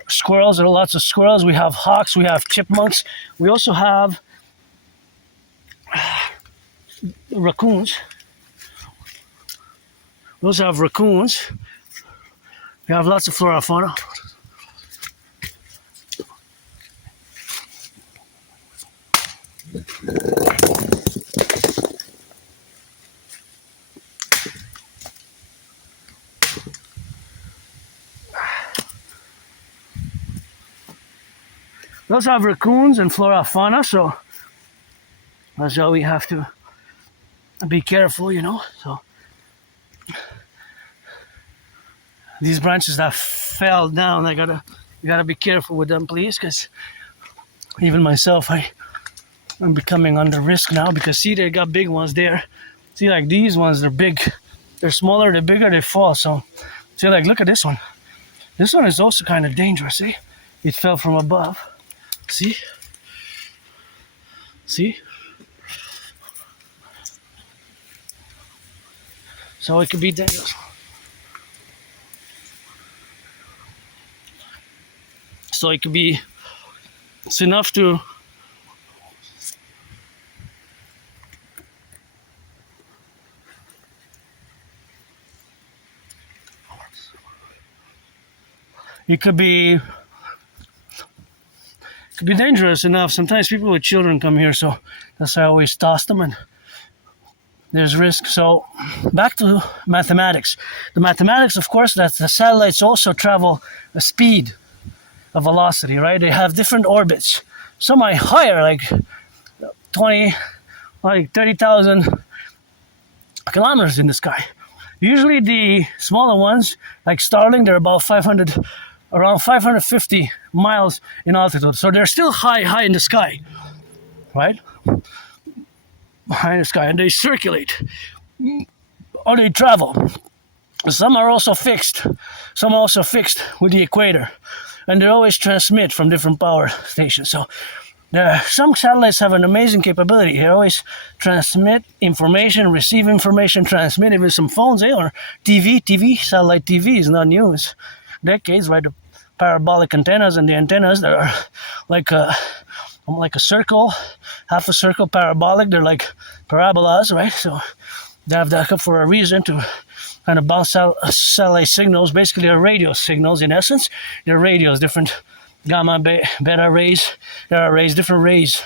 squirrels. There are lots of squirrels. We have hawks. We have chipmunks. We also have raccoons. We also have raccoons. We have lots of flora and fauna. We also have raccoons and flora and fauna, so that's why we have to be careful, you know. So these branches that fell down, you gotta be careful with them, please, because even myself, I'm becoming under risk now because see, they got big ones there. See, like these ones, they're big. They're smaller, they're bigger, they fall. So see, like, look at this one. This one is also kind of dangerous, eh? It fell from above. See? See? So it could be dangerous. So it could be, it's enough to it could be dangerous enough. Sometimes people with children come here, so that's why I always toss them, and there's risk. So back to mathematics. The mathematics, of course, that the satellites also travel a speed, a velocity, right? They have different orbits. Some are higher, like 30,000 kilometers in the sky. Usually the smaller ones, like Starlink, they're about around 550 miles in altitude. So they're still high in the sky, right? High in the sky, and they circulate or they travel. Some are also fixed. Some are also fixed with the equator, and they always transmit from different power stations. So some satellites have an amazing capability. They always transmit information, receive information, transmit even some phones, or TV. Satellite TV is not new. It's decades, right? The parabolic antennas and the antennas that are like a circle, half a circle, parabolic. They're like parabolas, right? So they have that up for a reason, to kind of bounce out satellite signals. Basically, they're radio signals in essence. They're radios, different gamma, beta rays. There are rays, different rays,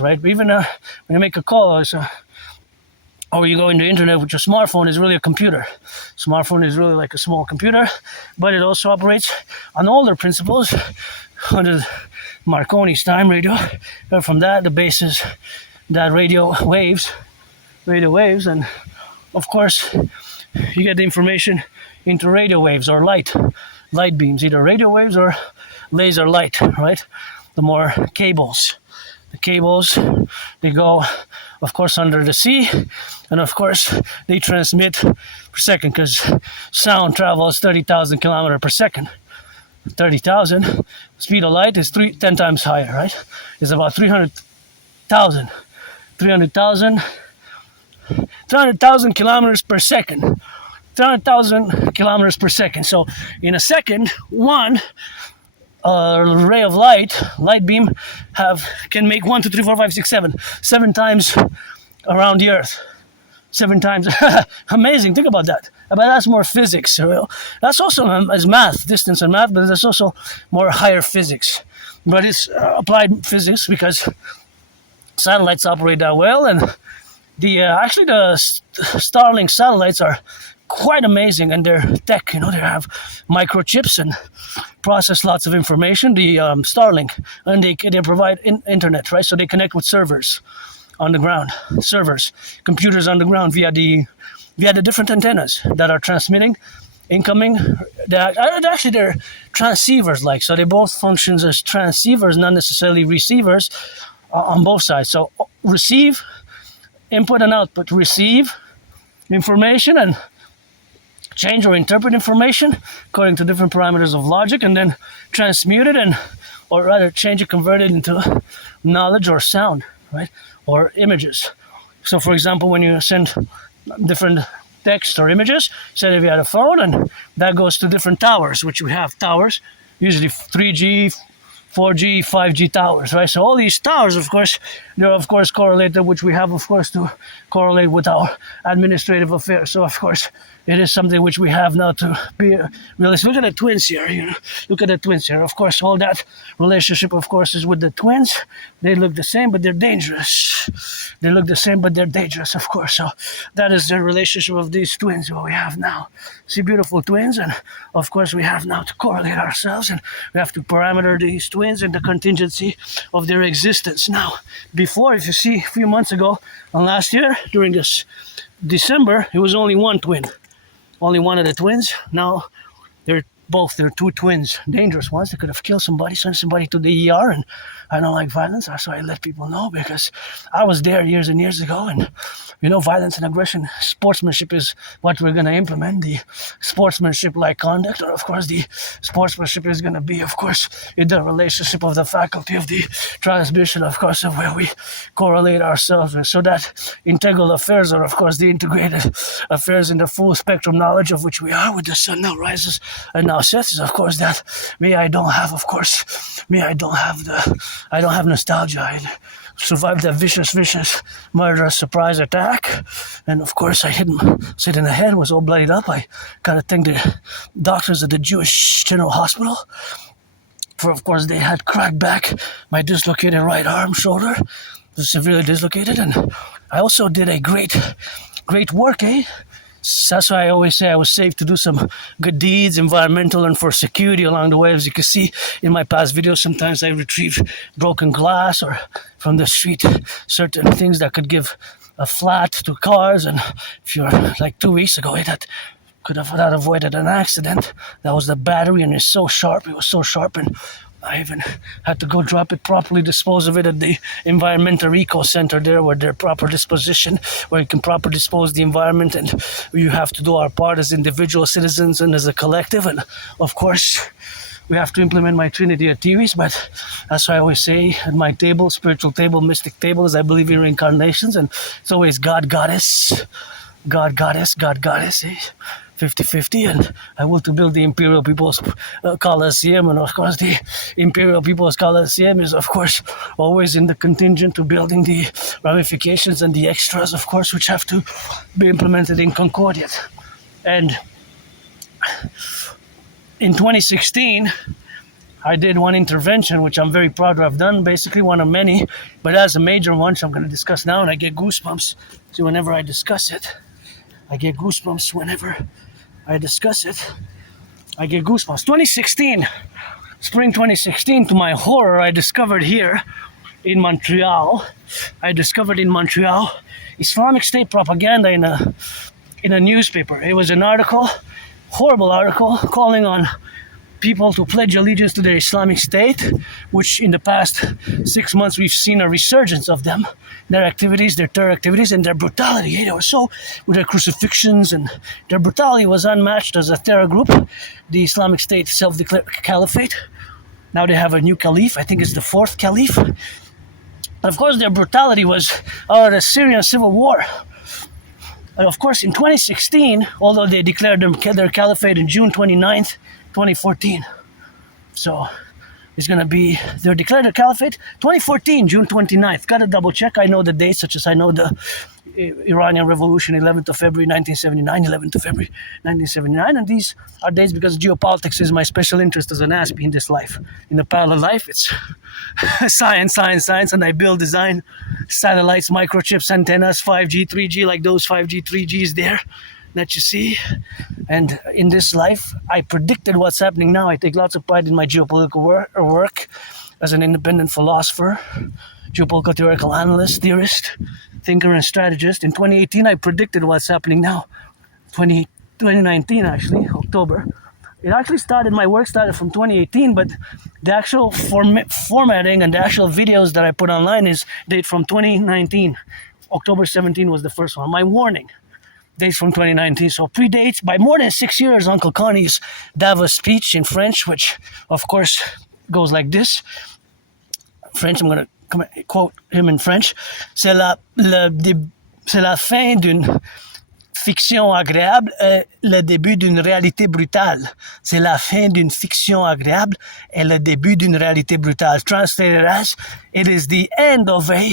right? But even when you make a call, or you go into the internet with your smartphone, is really a computer. Smartphone is really like a small computer, but it also operates on older principles under Marconi's time radio. And from that, the basis that radio waves, and of course, you get the information into radio waves or light beams, either radio waves or laser light, right? The more cables. The cables, they go, of course, under the sea, and of course, they transmit per second, because sound travels 30,000 kilometers per second. 30,000, speed of light is 10 times higher, right? It's about 300,000 kilometers per second. 300,000 kilometers per second. So in a second, one ray of light beam can make 1, 2, 3, 4, 5, 6, 7 times around the Earth. 7 times. Amazing. Think about that. But that's more physics. That's also as math, distance and math, but there's also more higher physics. But it's applied physics because satellites operate that well, and the actually the Starlink satellites are quite amazing, and their tech, they have microchips and process lots of information. The Starlink, and they provide internet, right? So they connect with servers on the ground, computers on the ground via the different antennas that are transmitting, incoming. Actually, they're transceivers, so they both functions as transceivers, not necessarily receivers, on both sides. So receive, input and output, receive information and change or interpret information according to different parameters of logic, and then transmute it, or rather change it, convert it into knowledge or sound, right? Or images. So for example, when you send different text or images, say if you had a phone, and that goes to different towers, which we have towers, usually 3G, 4G, 5G towers, right? So all these towers, of course, they're of course correlated, which we have, of course, to correlate with our administrative affairs. So of course, it is something which we have now to be realistic. Look at the twins here, Look at the twins here. Of course, all that relationship, of course, is with the twins. They look the same, but they're dangerous. They look the same, but they're dangerous, of course. So that is the relationship of these twins what we have now. See, beautiful twins, and of course, we have now to correlate ourselves, and we have to parameter these twins and the contingency of their existence. Now, before, if you see, a few months ago, and last year, during this December, it was only one twin. Only one of the twins. Now they're two twins, dangerous ones. They could have killed somebody, sent somebody to the ER, and I don't like violence. So I let people know, because I was there years and years ago, and violence and aggression, sportsmanship is what we're going to implement. The sportsmanship-like conduct, or of course the sportsmanship is going to be, of course, in the relationship of the faculty of the transmission, of course, of where we correlate ourselves with. So that integral affairs are, of course, the integrated affairs in the full spectrum knowledge of which we are, with the sun now rises and now sets, is of course that I don't have nostalgia. I survived that vicious, murderous surprise attack, and of course I hit in the head, was all bloodied up. I gotta thank the doctors at the Jewish General Hospital, for of course they had cracked back my dislocated right arm, shoulder, severely dislocated, and I also did a great work, That's why I always say I was saved to do some good deeds, environmental and for security along the way. As you can see in my past videos, sometimes I retrieve broken glass or from the street, certain things that could give a flat to cars. And if you're like 2 weeks ago, that could have avoided an accident. That was the battery, and it was so sharp, and I even had to go drop it, properly dispose of it at the environmental eco center there, where their proper disposition, where you can properly dispose the environment, and you have to do our part as individual citizens and as a collective. And of course, we have to implement my Trinity of theories, but that's why I always say at my table, spiritual table, mystic table, is I believe in reincarnations, and it's always God, Goddess, 50-50, and I will to build the Imperial People's Coliseum, and of course the Imperial People's Coliseum is of course always in the contingent to building the ramifications and the extras, of course, which have to be implemented in Concordiat. And in 2016, I did one intervention, which I'm very proud to have done, basically one of many, but as a major one, which I'm going to discuss now, and I get goosebumps. So whenever I discuss it, I get goosebumps whenever I discuss it. I get goosebumps. 2016, spring 2016, to my horror, I discovered here in Montreal, Islamic State propaganda in a newspaper. It was an article, horrible article, calling on people to pledge allegiance to their Islamic State, which in the past 6 months we've seen a resurgence of them, their activities, their terror activities, and their brutality. They were so, with their crucifixions, and their brutality was unmatched as a terror group, the Islamic State self-declared caliphate. Now they have a new caliph, I think it's the 4th caliph. And of course their brutality was out of the Syrian civil war. And of course in 2016, although they declared their caliphate in June 29th, 2014. So it's going to be, they're declared a caliphate 2014, June 29th. Got to double check. I know the dates, such as I know the Iranian Revolution, 11th of February 1979, 11th of February 1979. And these are dates because geopolitics is my special interest as an Aspie in this life. In the parallel life, it's science, and I build, design satellites, microchips, antennas, 5G, 3G, like those 5G, 3Gs there that you see. And in this life, I predicted what's happening now. I take lots of pride in my geopolitical work as an independent philosopher, geopolitical theoretical analyst, theorist, thinker, and strategist. In 2018, I predicted what's happening now. 2019, actually, October. It actually started, my work started from 2018, but the actual formatting and the actual videos that I put online is date from 2019. October 17 was the first one. My warning, dates from 2019. So predates by more than 6 years Uncle Connie's Davos speech in French, which of course goes like this. French, I'm going to quote him in French. C'est la fin d'une fiction agréable et le début d'une réalité brutale. C'est la fin d'une fiction agréable et le début d'une réalité brutale. Translated as, it is the end of a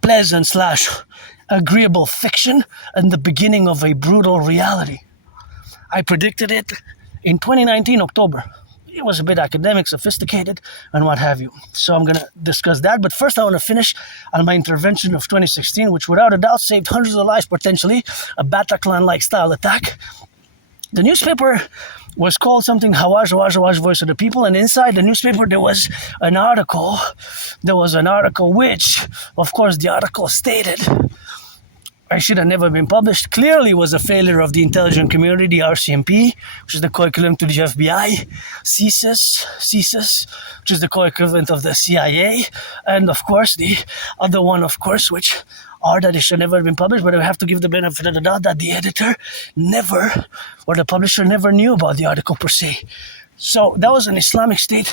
pleasant / agreeable fiction and the beginning of a brutal reality. I predicted it in 2019, October. It was a bit academic, sophisticated, and what have you. So I'm going to discuss that. But first I want to finish on my intervention of 2016, which without a doubt saved hundreds of lives, potentially. A Bataclan-like style attack. The newspaper was called something Hawaj, Voice of the People, and inside the newspaper there was an article. Which, of course, the article stated, I should have never been published, clearly was a failure of the intelligence community, the RCMP, which is the co-equivalent to the FBI, CSIS, which is the co-equivalent of the CIA, and of course the other one, of course, which are that it should never have been published, but I have to give the benefit of the doubt that the editor never, or the publisher never knew about the article per se. So that was an Islamic State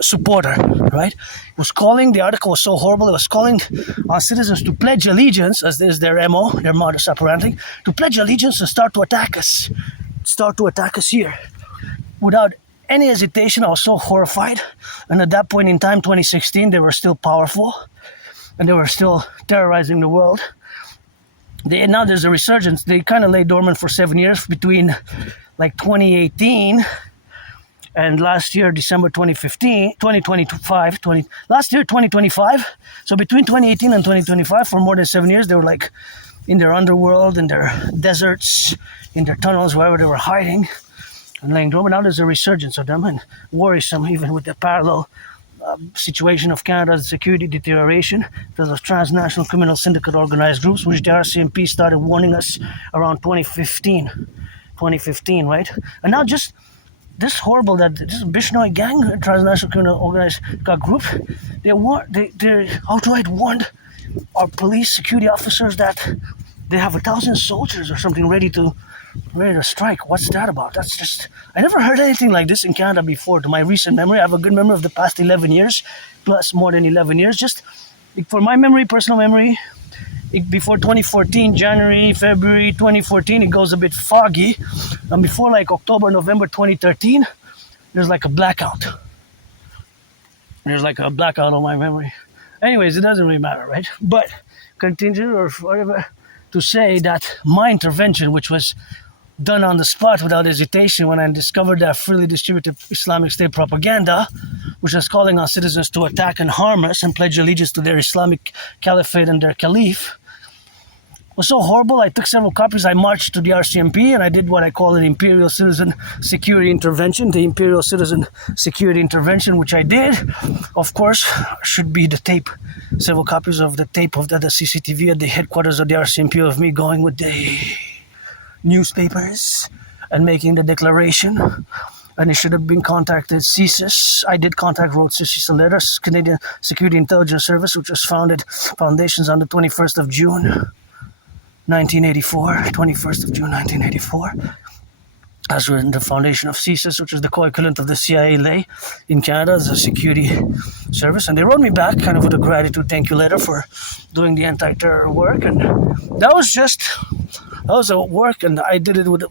supporter, right? It was calling, the article was so horrible, it was calling on citizens to pledge allegiance, as is their MO, their modus operandi, to pledge allegiance and start to attack us here. Without any hesitation, I was so horrified. And at that point in time, 2016, they were still powerful and they were still terrorizing the world. Now there's a resurgence. They kind of lay dormant for 7 years between like 2018 and last year, December 2025. Last year, 2025. So between 2018 and 2025, for more than 7 years, they were like in their underworld, in their deserts, in their tunnels, wherever they were hiding and laying dormant. Now there's a resurgence of them, and worrisome even with the parallel situation of Canada's security deterioration because of transnational criminal syndicate organized groups, which the RCMP started warning us around 2015, right? And now just this horrible, that this Bishnoi gang, transnational criminal organized group, they outright warned our police security officers that they have 1,000 soldiers or something ready to strike. What's that about? That's just, I never heard anything like this in Canada before. To my recent memory, I have a good memory of the past 11 years, plus more than 11 years. Just for my memory, personal memory, before 2014, January, February 2014, it goes a bit foggy. And before like October, November 2013, there's like a blackout. There's like a blackout on my memory. Anyways, it doesn't really matter, right? But continue or whatever to say that my intervention, which was done on the spot without hesitation when I discovered that freely distributed Islamic State propaganda, which was calling on citizens to attack and harm us and pledge allegiance to their Islamic caliphate and their caliph, was so horrible. I took several copies. I marched to the RCMP and I did what I call an Imperial Citizen Security Intervention, the Imperial Citizen Security Intervention, which I did. Of course, should be the tape, several copies of the tape of the CCTV at the headquarters of the RCMP of me going with the newspapers and making the declaration. And it should have been contacted CSIS. I did contact, wrote CSIS a letter, Canadian Security Intelligence Service, which was foundations on the 21st of June, 1984, 21st of June 1984, as we're in the foundation of CSIS, which is the co-equivalent of the CIA lay in Canada as a security service. And they wrote me back kind of with a gratitude thank you letter for doing the anti-terror work. And that was a work, and I did it with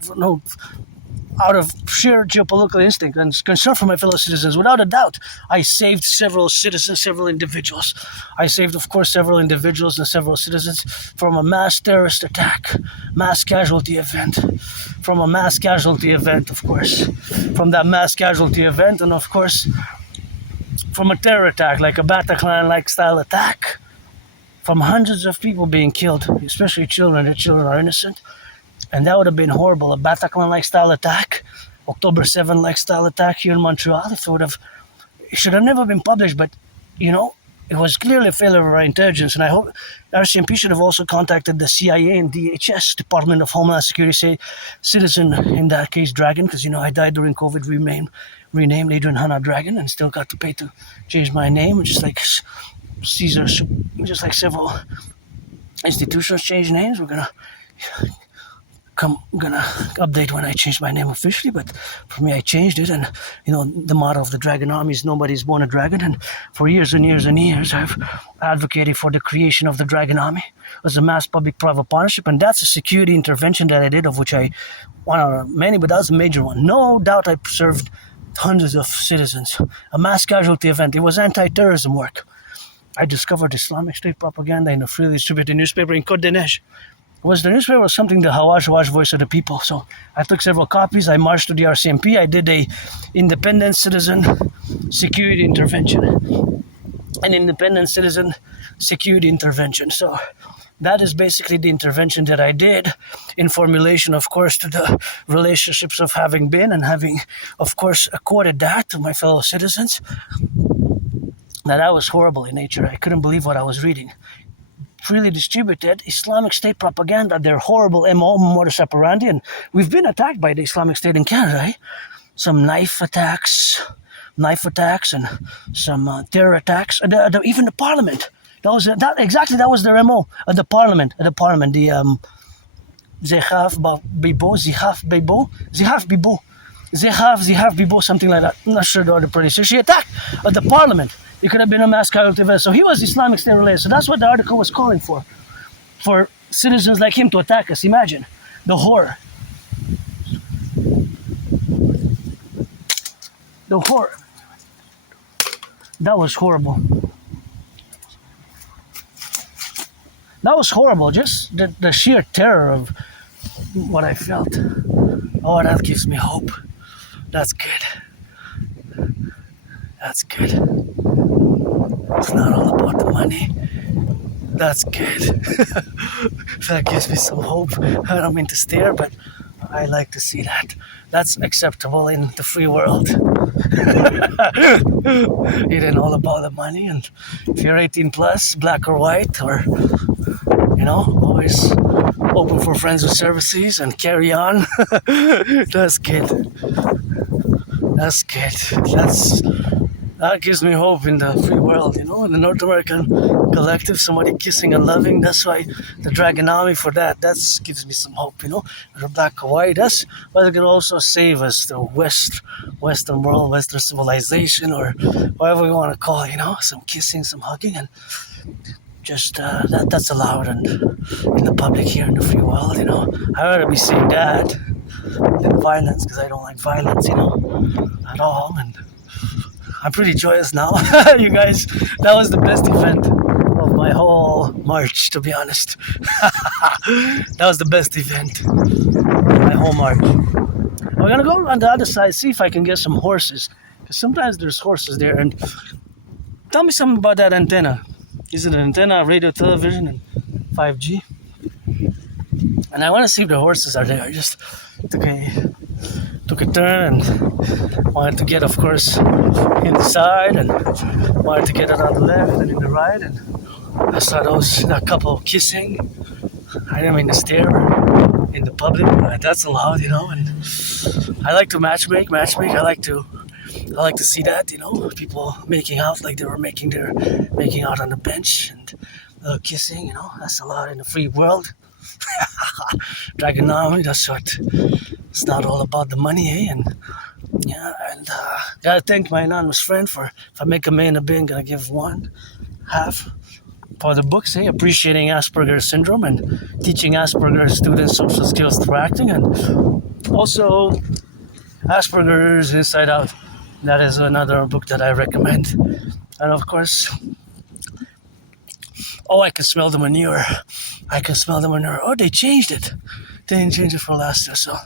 out of sheer geopolitical instinct and concern for my fellow citizens, without a doubt, I saved several citizens, several individuals. I saved, of course, several individuals and several citizens from a mass terrorist attack, mass casualty event, from a mass casualty event, of course, from that mass casualty event, and of course, from a terror attack, like a Bataclan-like style attack, from hundreds of people being killed, especially children. The children are innocent. And that would have been horrible. A Bataclan-like style attack, October 7 like style attack here in Montreal. It should have never been published, but, it was clearly a failure of our intelligence. And I hope RCMP should have also contacted the CIA and DHS, Department of Homeland Security, say, citizen, in that case, Dragon, because, I died during COVID, renamed Adrian Hanna Dragon, and still got to pay to change my name, just like Caesar, just like several institutions change names. We're gonna update when I change my name officially, but for me I changed it. And the motto of the Dragon Army is nobody's born a dragon, and for years and years and years I've advocated for the creation of the Dragon Army as a mass public-private partnership, and that's a security intervention that I did, of which one out of many, but that was a major one. No doubt I served hundreds of citizens. A mass casualty event. It was anti-terrorism work. I discovered Islamic State propaganda in a freely distributed newspaper in Côte des Neiges. The newspaper was something the Hawash voice of the people. So I took several copies. I marched to the RCMP. I did a independent citizen security intervention. An independent citizen security intervention. So that is basically the intervention that I did, in formulation, of course, to the relationships of having been and having, of course, accorded that to my fellow citizens. That was horrible in nature. I couldn't believe what I was reading. Freely distributed Islamic State propaganda, their horrible MO, modus operandi, and we've been attacked by the Islamic State in Canada, eh? Some knife attacks and some terror attacks, even the Parliament. That was their MO at the Parliament. The Zehaf Bibo, something like that. I'm not sure the pronunciation. She attacked at the Parliament. It could have been a mass casualty event. So he was Islamic State related. So that's what the article was calling for citizens like him to attack us. Imagine the horror. The horror. That was horrible. That was horrible. Just the sheer terror of what I felt. Oh, that gives me hope. That's good. That's good. It's not all about the money. That's good. That gives me some hope. I don't mean to stare, but I like to see that. That's acceptable in the free world. It ain't all about the money. And if you're 18 plus, black or white, or, always open for friends with services and carry on. That's good. That's good. That gives me hope in the free world, in the North American Collectif, somebody kissing and loving. That's why the Dragon Army for that gives me some hope, The black or white, that's what it can also save us, the Western world, Western civilization, or whatever we want to call it, some kissing, some hugging, and just that's allowed in the public here in the free world, I'd rather be seeing that than violence, because I don't like violence, at all, and I'm pretty joyous now. You guys, that was the best event of my whole March, to be honest. That was the best event of my whole March. We're gonna go on the other side, see if I can get some horses, because sometimes there's horses there. And tell me something about that antenna. Is it an antenna, radio, television, and 5G? And I want to see if the horses are there. I just took a turn and wanted to get, of course, in the side, and wanted to get it on the left and in the right, and I saw that couple kissing. I didn't mean to stare in the public, but that's allowed, and I like to matchmake. I like to see that, people making out like they were making out on the bench, and kissing, that's allowed in the free world. Dragon Army, that's what. It's not all about the money, eh? And gotta thank my anonymous friend for, if I make $1 million a bit, gonna give half for the books, eh? Appreciating Asperger's syndrome and teaching Asperger's students social skills through acting, and also Asperger's Inside Out. That is another book that I recommend. And of course, I can smell the manure. Oh, they changed it. They didn't change it for last year, so.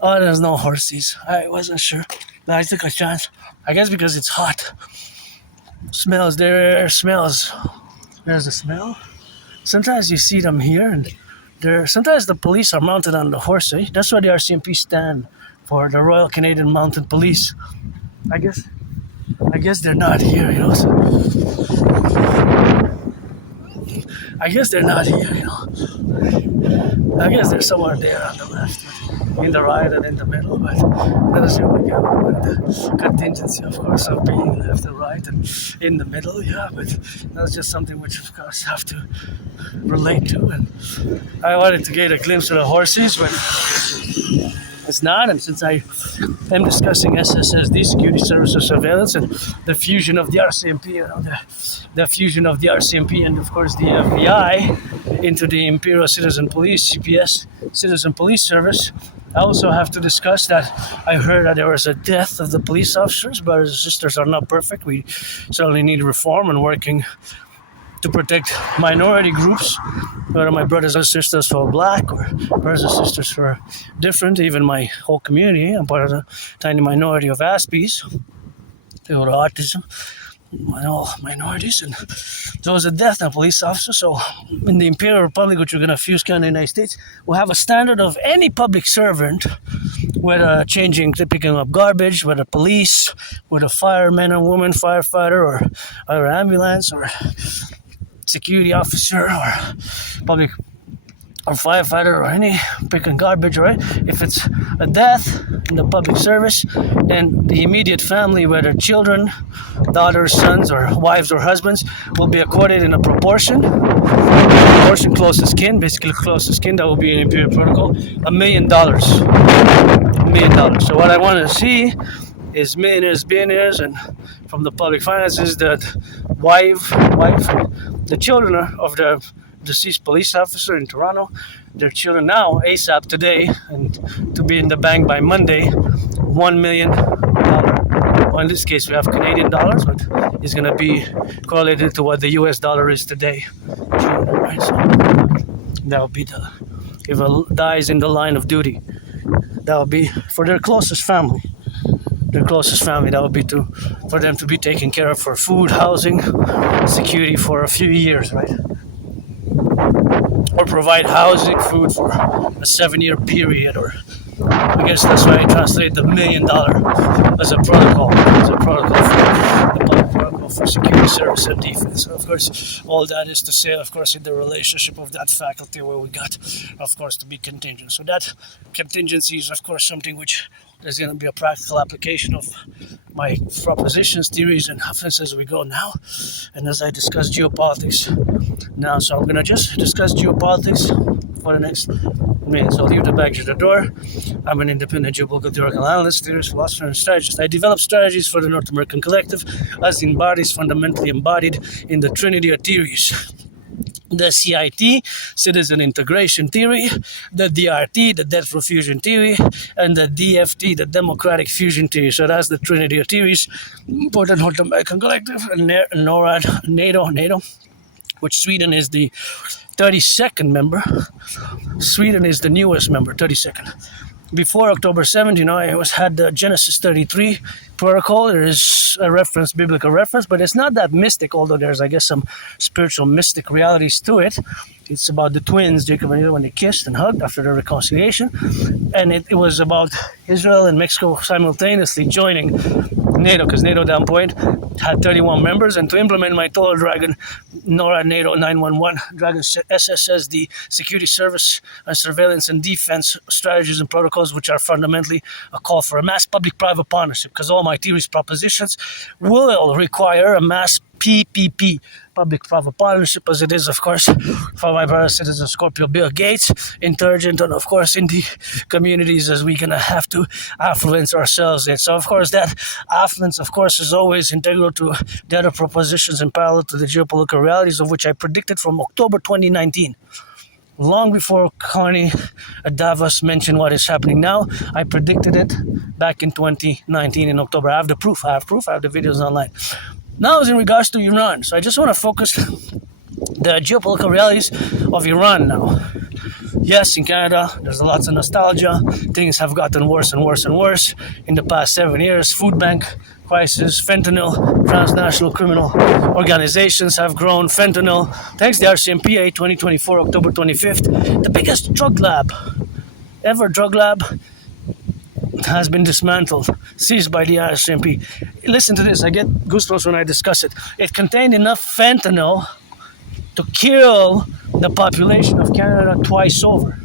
Oh, there's no horses. I wasn't sure. But I took a chance. I guess because it's hot. Smells. There's the smell. Sometimes you see them here, and sometimes the police are mounted on the horse, eh? That's why the RCMP stand for, the Royal Canadian Mounted Police. I guess they're not here, you know. So I guess they're not here, you know. I guess they're somewhere there on the left, in the right and in the middle, but that's here we go. With the contingency, of course, of being left and right and in the middle, yeah, but that's just something which, of course, have to relate to. And I wanted to get a glimpse of the horses, but it's not. And since I am discussing SSSD, Security Services Surveillance, and the fusion of the RCMP, you know, the fusion of the RCMP and, of course, the FBI into the Imperial Citizen Police, CPS, Citizen Police Service, I also have to discuss that I heard that there was a death of the police officers. Brothers and sisters are not perfect. We certainly need reform and working to protect minority groups, whether my brothers and sisters who are black or brothers and sisters who are different, even my whole community. I'm part of the tiny minority of Aspiesque, people with autism, all minorities, and there was a death of a police officer. So in the Imperial Republic, which we're going to fuse in the United States, we'll have a standard of any public servant, whether picking up garbage, whether police, whether fireman and woman, firefighter, or ambulance, or security officer, or public or firefighter, or any picking garbage, right? If it's a death in the public service, then the immediate family, whether children, daughters, sons, or wives or husbands, will be accorded in a proportion closest kin, basically closest kin. That will be an Imperial protocol, $1 million. $1 million. So what I want to see is millionaires, billionaires, and from the public finances, the wife, the children of the deceased police officer in Toronto, their children now, ASAP today, and to be in the bank by Monday, $1 million. Well, in this case, we have Canadian dollars, but it's going to be correlated to what the US dollar is today. Right, so that will be if it dies in the line of duty, that will be for their closest family. That would be for them to be taken care of for food, housing, security for a few years, right? Or provide housing, food for a 7-year period, or I guess that's why I translate the $1 million as a protocol for the public protocol for security service and defense. And of course, all that is to say, of course, in the relationship of that faculty where we got, of course, to be contingent. So that contingency is, of course, something which there's going to be a practical application of my propositions, theories, and offense as we go now. And as I discuss geopolitics now, so I'm going to just discuss geopolitics for the next minute. So I'll leave the baggage at the door. I'm an independent geopolitical theoretical analyst, theorist, philosopher, and strategist. I develop strategies for the North American Collectif as in bodies fundamentally embodied in the trinity of theories. The CIT, Citizen Integration Theory, the DRT, the Debt for Fusion Theory, and the DFT, the Democratic Fusion Theory. So that's the trinity of theories for the North American Collective, and NORAD, NATO, which Sweden is the 32nd member. Sweden is the newest member, 32nd. Before October 17, I had the Genesis 33 protocol. There is a reference, biblical reference, but it's not that mystic, although there's, I guess, some spiritual mystic realities to it. It's about the twins, Jacob and Israel, when they kissed and hugged after their reconciliation. And it was about Israel and Mexico simultaneously joining NATO, because NATO at that point had 31 members, and to implement my total Dragon, NORAD, NATO 911, Dragon SSS, the security service and surveillance and defense strategies and protocols, which are fundamentally a call for a mass public-private partnership, because all my theories propositions will require a mass PPP, public-private partnership, as it is, of course, for my brother citizen Scorpio Bill Gates, intelligent, and of course in the communities as we're gonna have to affluence ourselves in. So of course that affluence, of course, is always integral to the other propositions in parallel to the geopolitical realities of which I predicted from October 2019. long before Carney at Davos mentioned what is happening now. I predicted it back in 2019 in October. I have the proof. I have the videos online. Now is in regards to Iran. So I just want to focus the geopolitical realities of Iran now. Yes, in Canada, there's lots of nostalgia. Things have gotten worse and worse and worse in the past 7 years. Food bank crisis, fentanyl, transnational criminal organizations have grown. Fentanyl, thanks to the RCMP, 2024, October 25th, the biggest drug lab has been dismantled, seized by the RCMP. Listen to this, I get goosebumps when I discuss it. It contained enough fentanyl to kill the population of Canada twice over.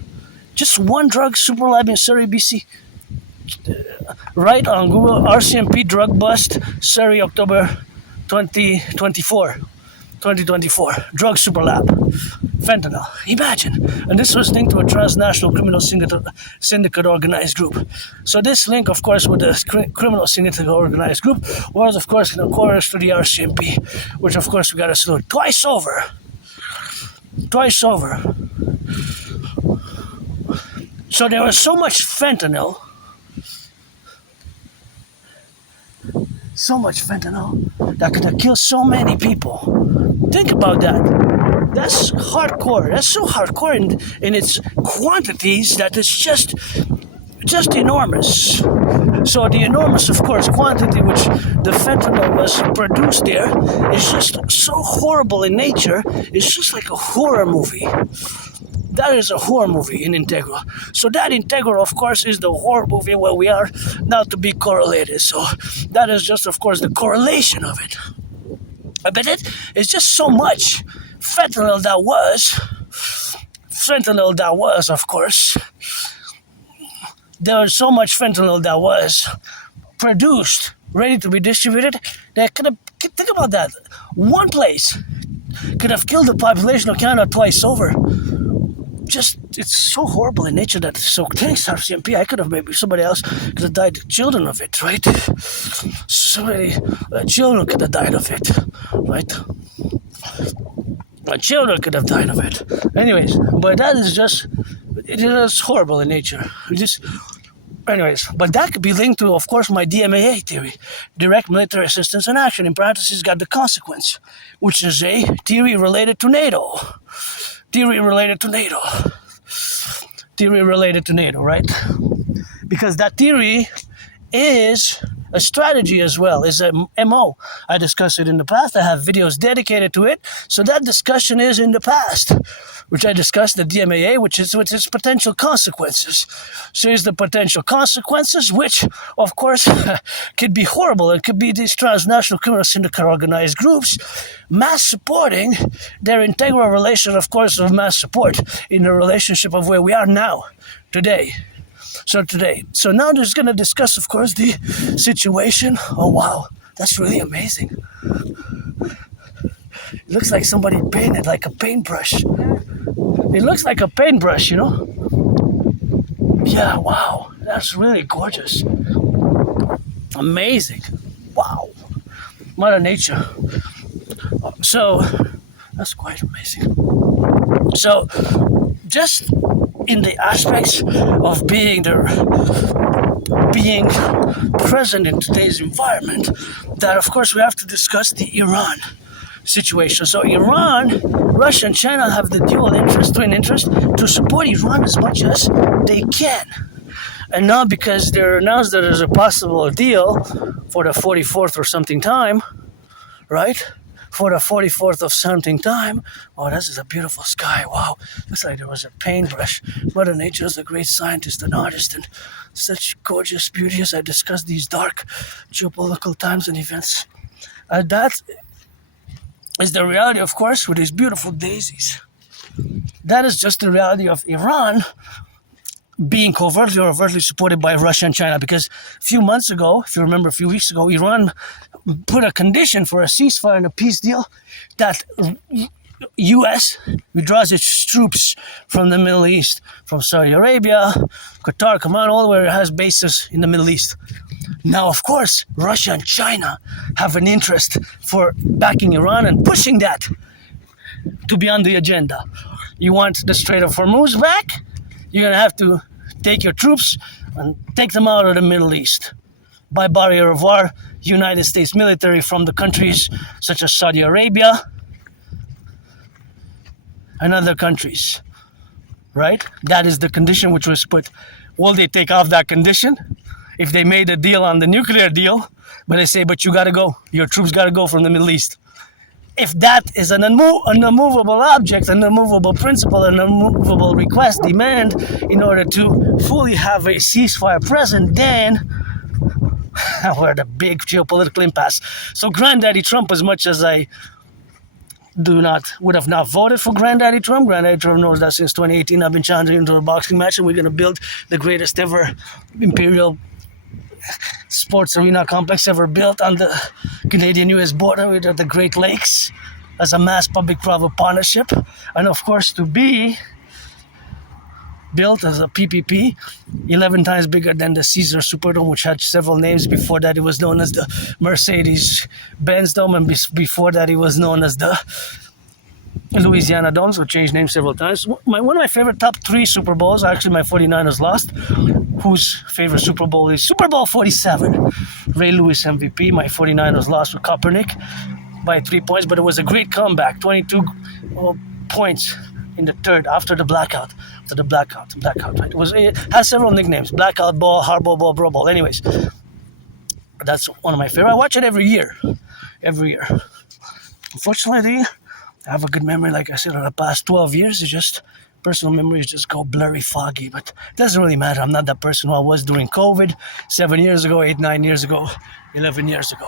Just one drug super lab in Surrey, BC. Right on Google, RCMP drug bust, Surrey, October 2024. Drug super lab. Fentanyl. Imagine. And this was linked to a transnational criminal syndicate organized group. So this link, of course, with the criminal syndicate organized group was, of course, in accordance to the RCMP, which, of course, we got to salute twice over. So there was so much fentanyl that could have killed so many people. Think about that. That's hardcore. That's so hardcore in its quantities that it's just enormous. So the enormous, of course, quantity which the fentanyl was produced there is just so horrible in nature. It's just like a horror movie. That is a horror movie in Integra. So that Integra, of course, is the horror movie where we are now to be correlated. So that is just, of course, the correlation of it. But it's just so much fentanyl that was, of course. There was so much fentanyl that was produced, ready to be distributed, that could have, think about that. One place could have killed the population of Canada twice over. Just, it's so horrible in nature that, so thanks RCMP, I could have, maybe somebody else could have died, children of it, right? Children could have died of it, right? Children could have died of it. Anyways, but that is just, it is horrible in nature. But that could be linked to, of course, my DMAA theory, direct military assistance and action. In parentheses, got the consequence, which is a theory related to NATO. Theory related to NATO, right? Because that theory is a strategy as well, is a MO. I discussed it in the past. I have videos dedicated to it. So that discussion is in the past, which I discussed the DMAA, which is its potential consequences. So here's the potential consequences, which, of course, could be horrible. It could be these transnational criminal syndicate organized groups mass supporting their integral relation, of course, of mass support in the relationship of where we are now, today. So now they're going to discuss, of course, the situation. Oh, wow. That's really amazing. It looks like somebody painted like a paintbrush. It looks like a paintbrush, you know? Yeah, wow. That's really gorgeous. Amazing. Wow. Mother Nature. So, that's quite amazing. So, just in the aspects of being present in today's environment, that of course we have to discuss the Iran situation. So Iran, Russia and China have the twin interest to support Iran as much as they can. And now because they're announced that there's a possible deal for the 44th or something time, right? For the 44th of something time. Oh, this is a beautiful sky. Wow. Looks like there was a paintbrush. Mother Nature is a great scientist and artist, and such gorgeous beauty as I discuss these dark geopolitical times and events. That is the reality, of course, with these beautiful daisies. That is just the reality of Iran being covertly or overtly supported by Russia and China. Because a few months ago, if you remember a few weeks ago, Iran put a condition for a ceasefire and a peace deal that U.S. withdraws its troops from the Middle East, from Saudi Arabia, Qatar, Oman, all where it has bases in the Middle East. Now, of course, Russia and China have an interest for backing Iran and pushing that to be on the agenda. You want the Strait of Hormuz back? You're going to have to take your troops and take them out of the Middle East. By barrier of war, United States military from the countries such as Saudi Arabia and other countries, right? That is the condition which was put. Will they take off that condition? If they made a deal on the nuclear deal, but they say, but you got to go, your troops got to go from the Middle East. If that is an unmovable object, an unmovable principle, an unmovable request, demand, in order to fully have a ceasefire present, then we're at a big geopolitical impasse. So Granddaddy Trump, as much as I would have not voted for Granddaddy Trump knows that since 2018 I've been challenging him to a boxing match, and we're going to build the greatest ever Imperial sports arena complex ever built on the Canadian-US border with the Great Lakes as a mass public-private partnership, and of course to be built as a PPP, 11 times bigger than the Caesar Superdome, which had several names. Before that it was known as the Mercedes-Benz Dome, and before that it was known as the Louisiana Dome, so changed names several times. One of my favorite top 3 Super Bowls, actually my 49ers lost. Whose favorite Super Bowl is Super Bowl 47? Ray Lewis MVP. My 49ers lost with Kaepernick by 3 points, but it was a great comeback. 22 points in the third after the blackout. Right? It has several nicknames: Blackout Ball, Hardball Ball, Bro Ball. Anyways, that's one of my favorite. I watch it every year. Unfortunately, I have a good memory, like I said, in the past 12 years. It's just personal memories just go blurry, foggy, but it doesn't really matter. I'm not that person who I was during COVID 7 years ago, 8, 9 years ago, 11 years ago.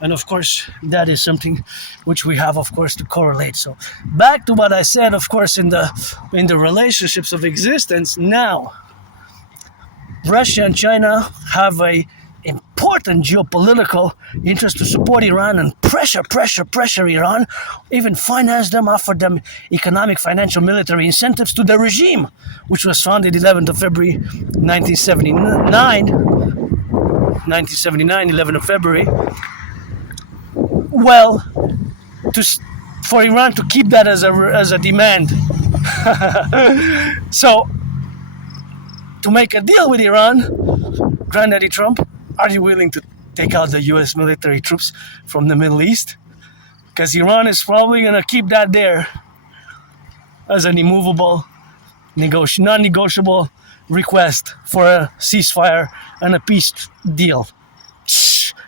And of course, that is something which we have, of course, to correlate. So back to what I said, of course, in the relationships of existence now, Russia and China have a important geopolitical interest to support Iran and pressure Iran, even finance them, offer them economic, financial, military incentives to the regime, which was founded 11th of February 1979, 11th of February. Well, for Iran to keep that as a demand. So, to make a deal with Iran, Granddaddy Trump, are you willing to take out the U.S. military troops from the Middle East? Because Iran is probably going to keep that there as an immovable, non-negotiable request for a ceasefire and a peace deal.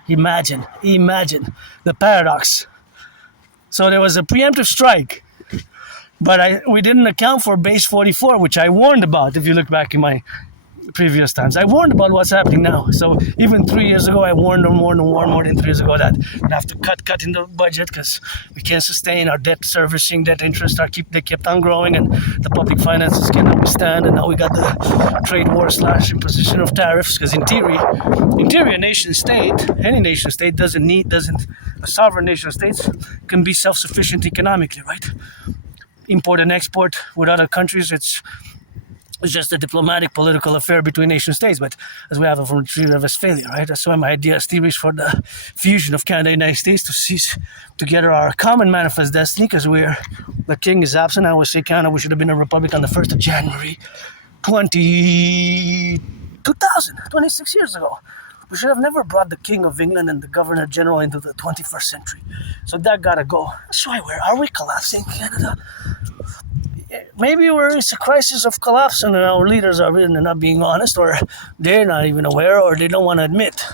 Imagine the paradox. So there was a preemptive strike, but we didn't account for base 44, which I warned about. If you look back in my previous times, I warned about what's happening now. So even 3 years ago, I warned more than 3 years ago that we'd have to cut in the budget because we can't sustain our debt servicing, debt interest. They kept on growing, and the public finances cannot withstand. And now we got the trade war / imposition of tariffs. Because in theory, a nation state, any nation state a sovereign nation state can be self-sufficient economically, right? Import and export with other countries, it's just a diplomatic, political affair between nation states, but as we have it from the Treaty of Westphalia, right? That's why my idea is theories for the fusion of Canada and the United States to seize together our common manifest destiny, because the king is absent. I always say Canada, we should have been a republic on the 1st of January 2000, 26 years ago. We should have never brought the King of England and the Governor General into the 21st century. So that gotta go. That's why are we collapsing, Canada? Maybe it's a crisis of collapse and our leaders are really not being honest, or they're not even aware, or they don't want to admit.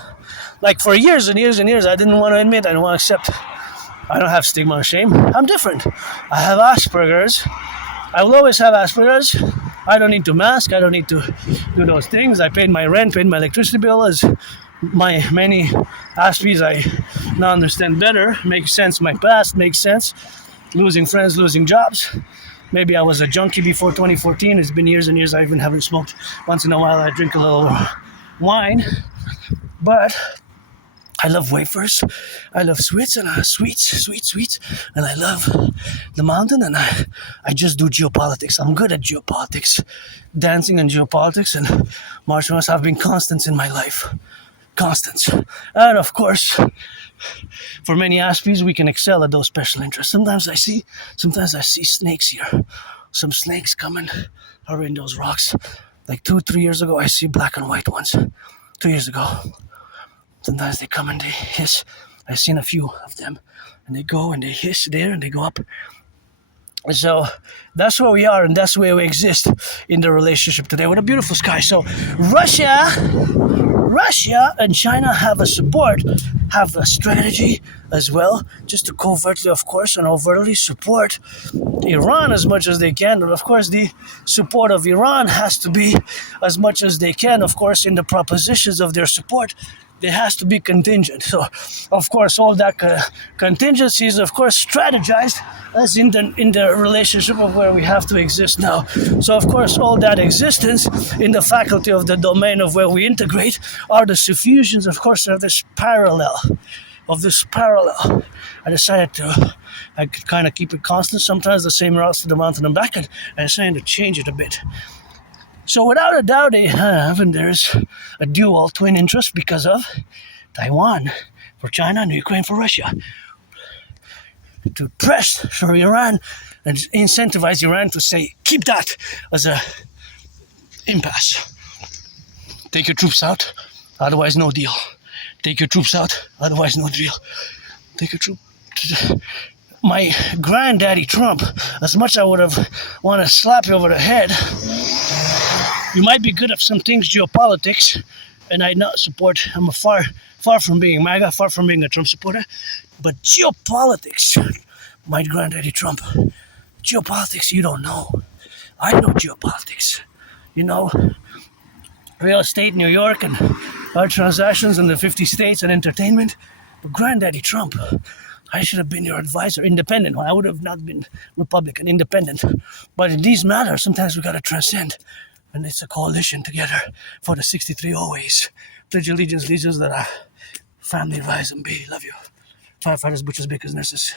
Like for years and years and years, I didn't want to admit, I don't want to accept. I don't have stigma or shame. I'm different. I have Asperger's. I will always have Asperger's. I don't need to mask. I don't need to do those things. I paid my rent, paid my electricity bill. As my many Aspies, I now understand better. Makes sense. My past makes sense. Losing friends, losing jobs. Maybe I was a junkie before 2014. It's been years and years. I even haven't smoked. Once in a while, I drink a little wine. But I love wafers. I love sweets. And I love the mountain. And I just do geopolitics. I'm good at geopolitics. Dancing and geopolitics and martial arts have been constants in my life. Constants. And of course, for many Aspies, we can excel at those special interests. Sometimes I see snakes here. some snakes coming around those rocks. Like 2-3 years ago, I see black and white ones. 2 years ago. Sometimes they come and they hiss. I've seen a few of them. And they go and they hiss there and they go up. So that's where we are, and that's where we exist in the relationship today with a beautiful sky. So Russia and China have a strategy as well, just to covertly, of course, and overtly support Iran as much as they can. And of course, the support of Iran has to be as much as they can, of course, in the propositions of their support. There has to be contingent. So, of course, all that contingency is, of course, strategized as in the relationship of where we have to exist now. So, of course, all that existence in the faculty of the domain of where we integrate are the suffusions, of course, of this parallel. I decided I could kind of keep it constant. Sometimes the same routes to the mountain and back, and I decided to change it a bit. So without a doubt, there's a dual twin interest because of Taiwan for China and Ukraine for Russia. To press for Iran and incentivize Iran to say, keep that as a impasse. Take your troops out, otherwise no deal. Take your troops out, otherwise no deal. Take your troops. My granddaddy Trump, as much I would have want to slap you over the head, you might be good at some things, geopolitics, and I not support. I'm far from being MAGA, far from being a Trump supporter. But geopolitics, my granddaddy Trump, geopolitics you don't know. I know geopolitics. You know, real estate, New York, and our transactions in the 50 states and entertainment. But granddaddy Trump, I should have been your advisor, independent. I would have not been Republican, independent. But in these matters, sometimes we got to transcend. And it's a coalition together for the 63 always. Pledge allegiance, legions that are family, rise and be. Love you. Firefighters, butchers, bakers, nurses.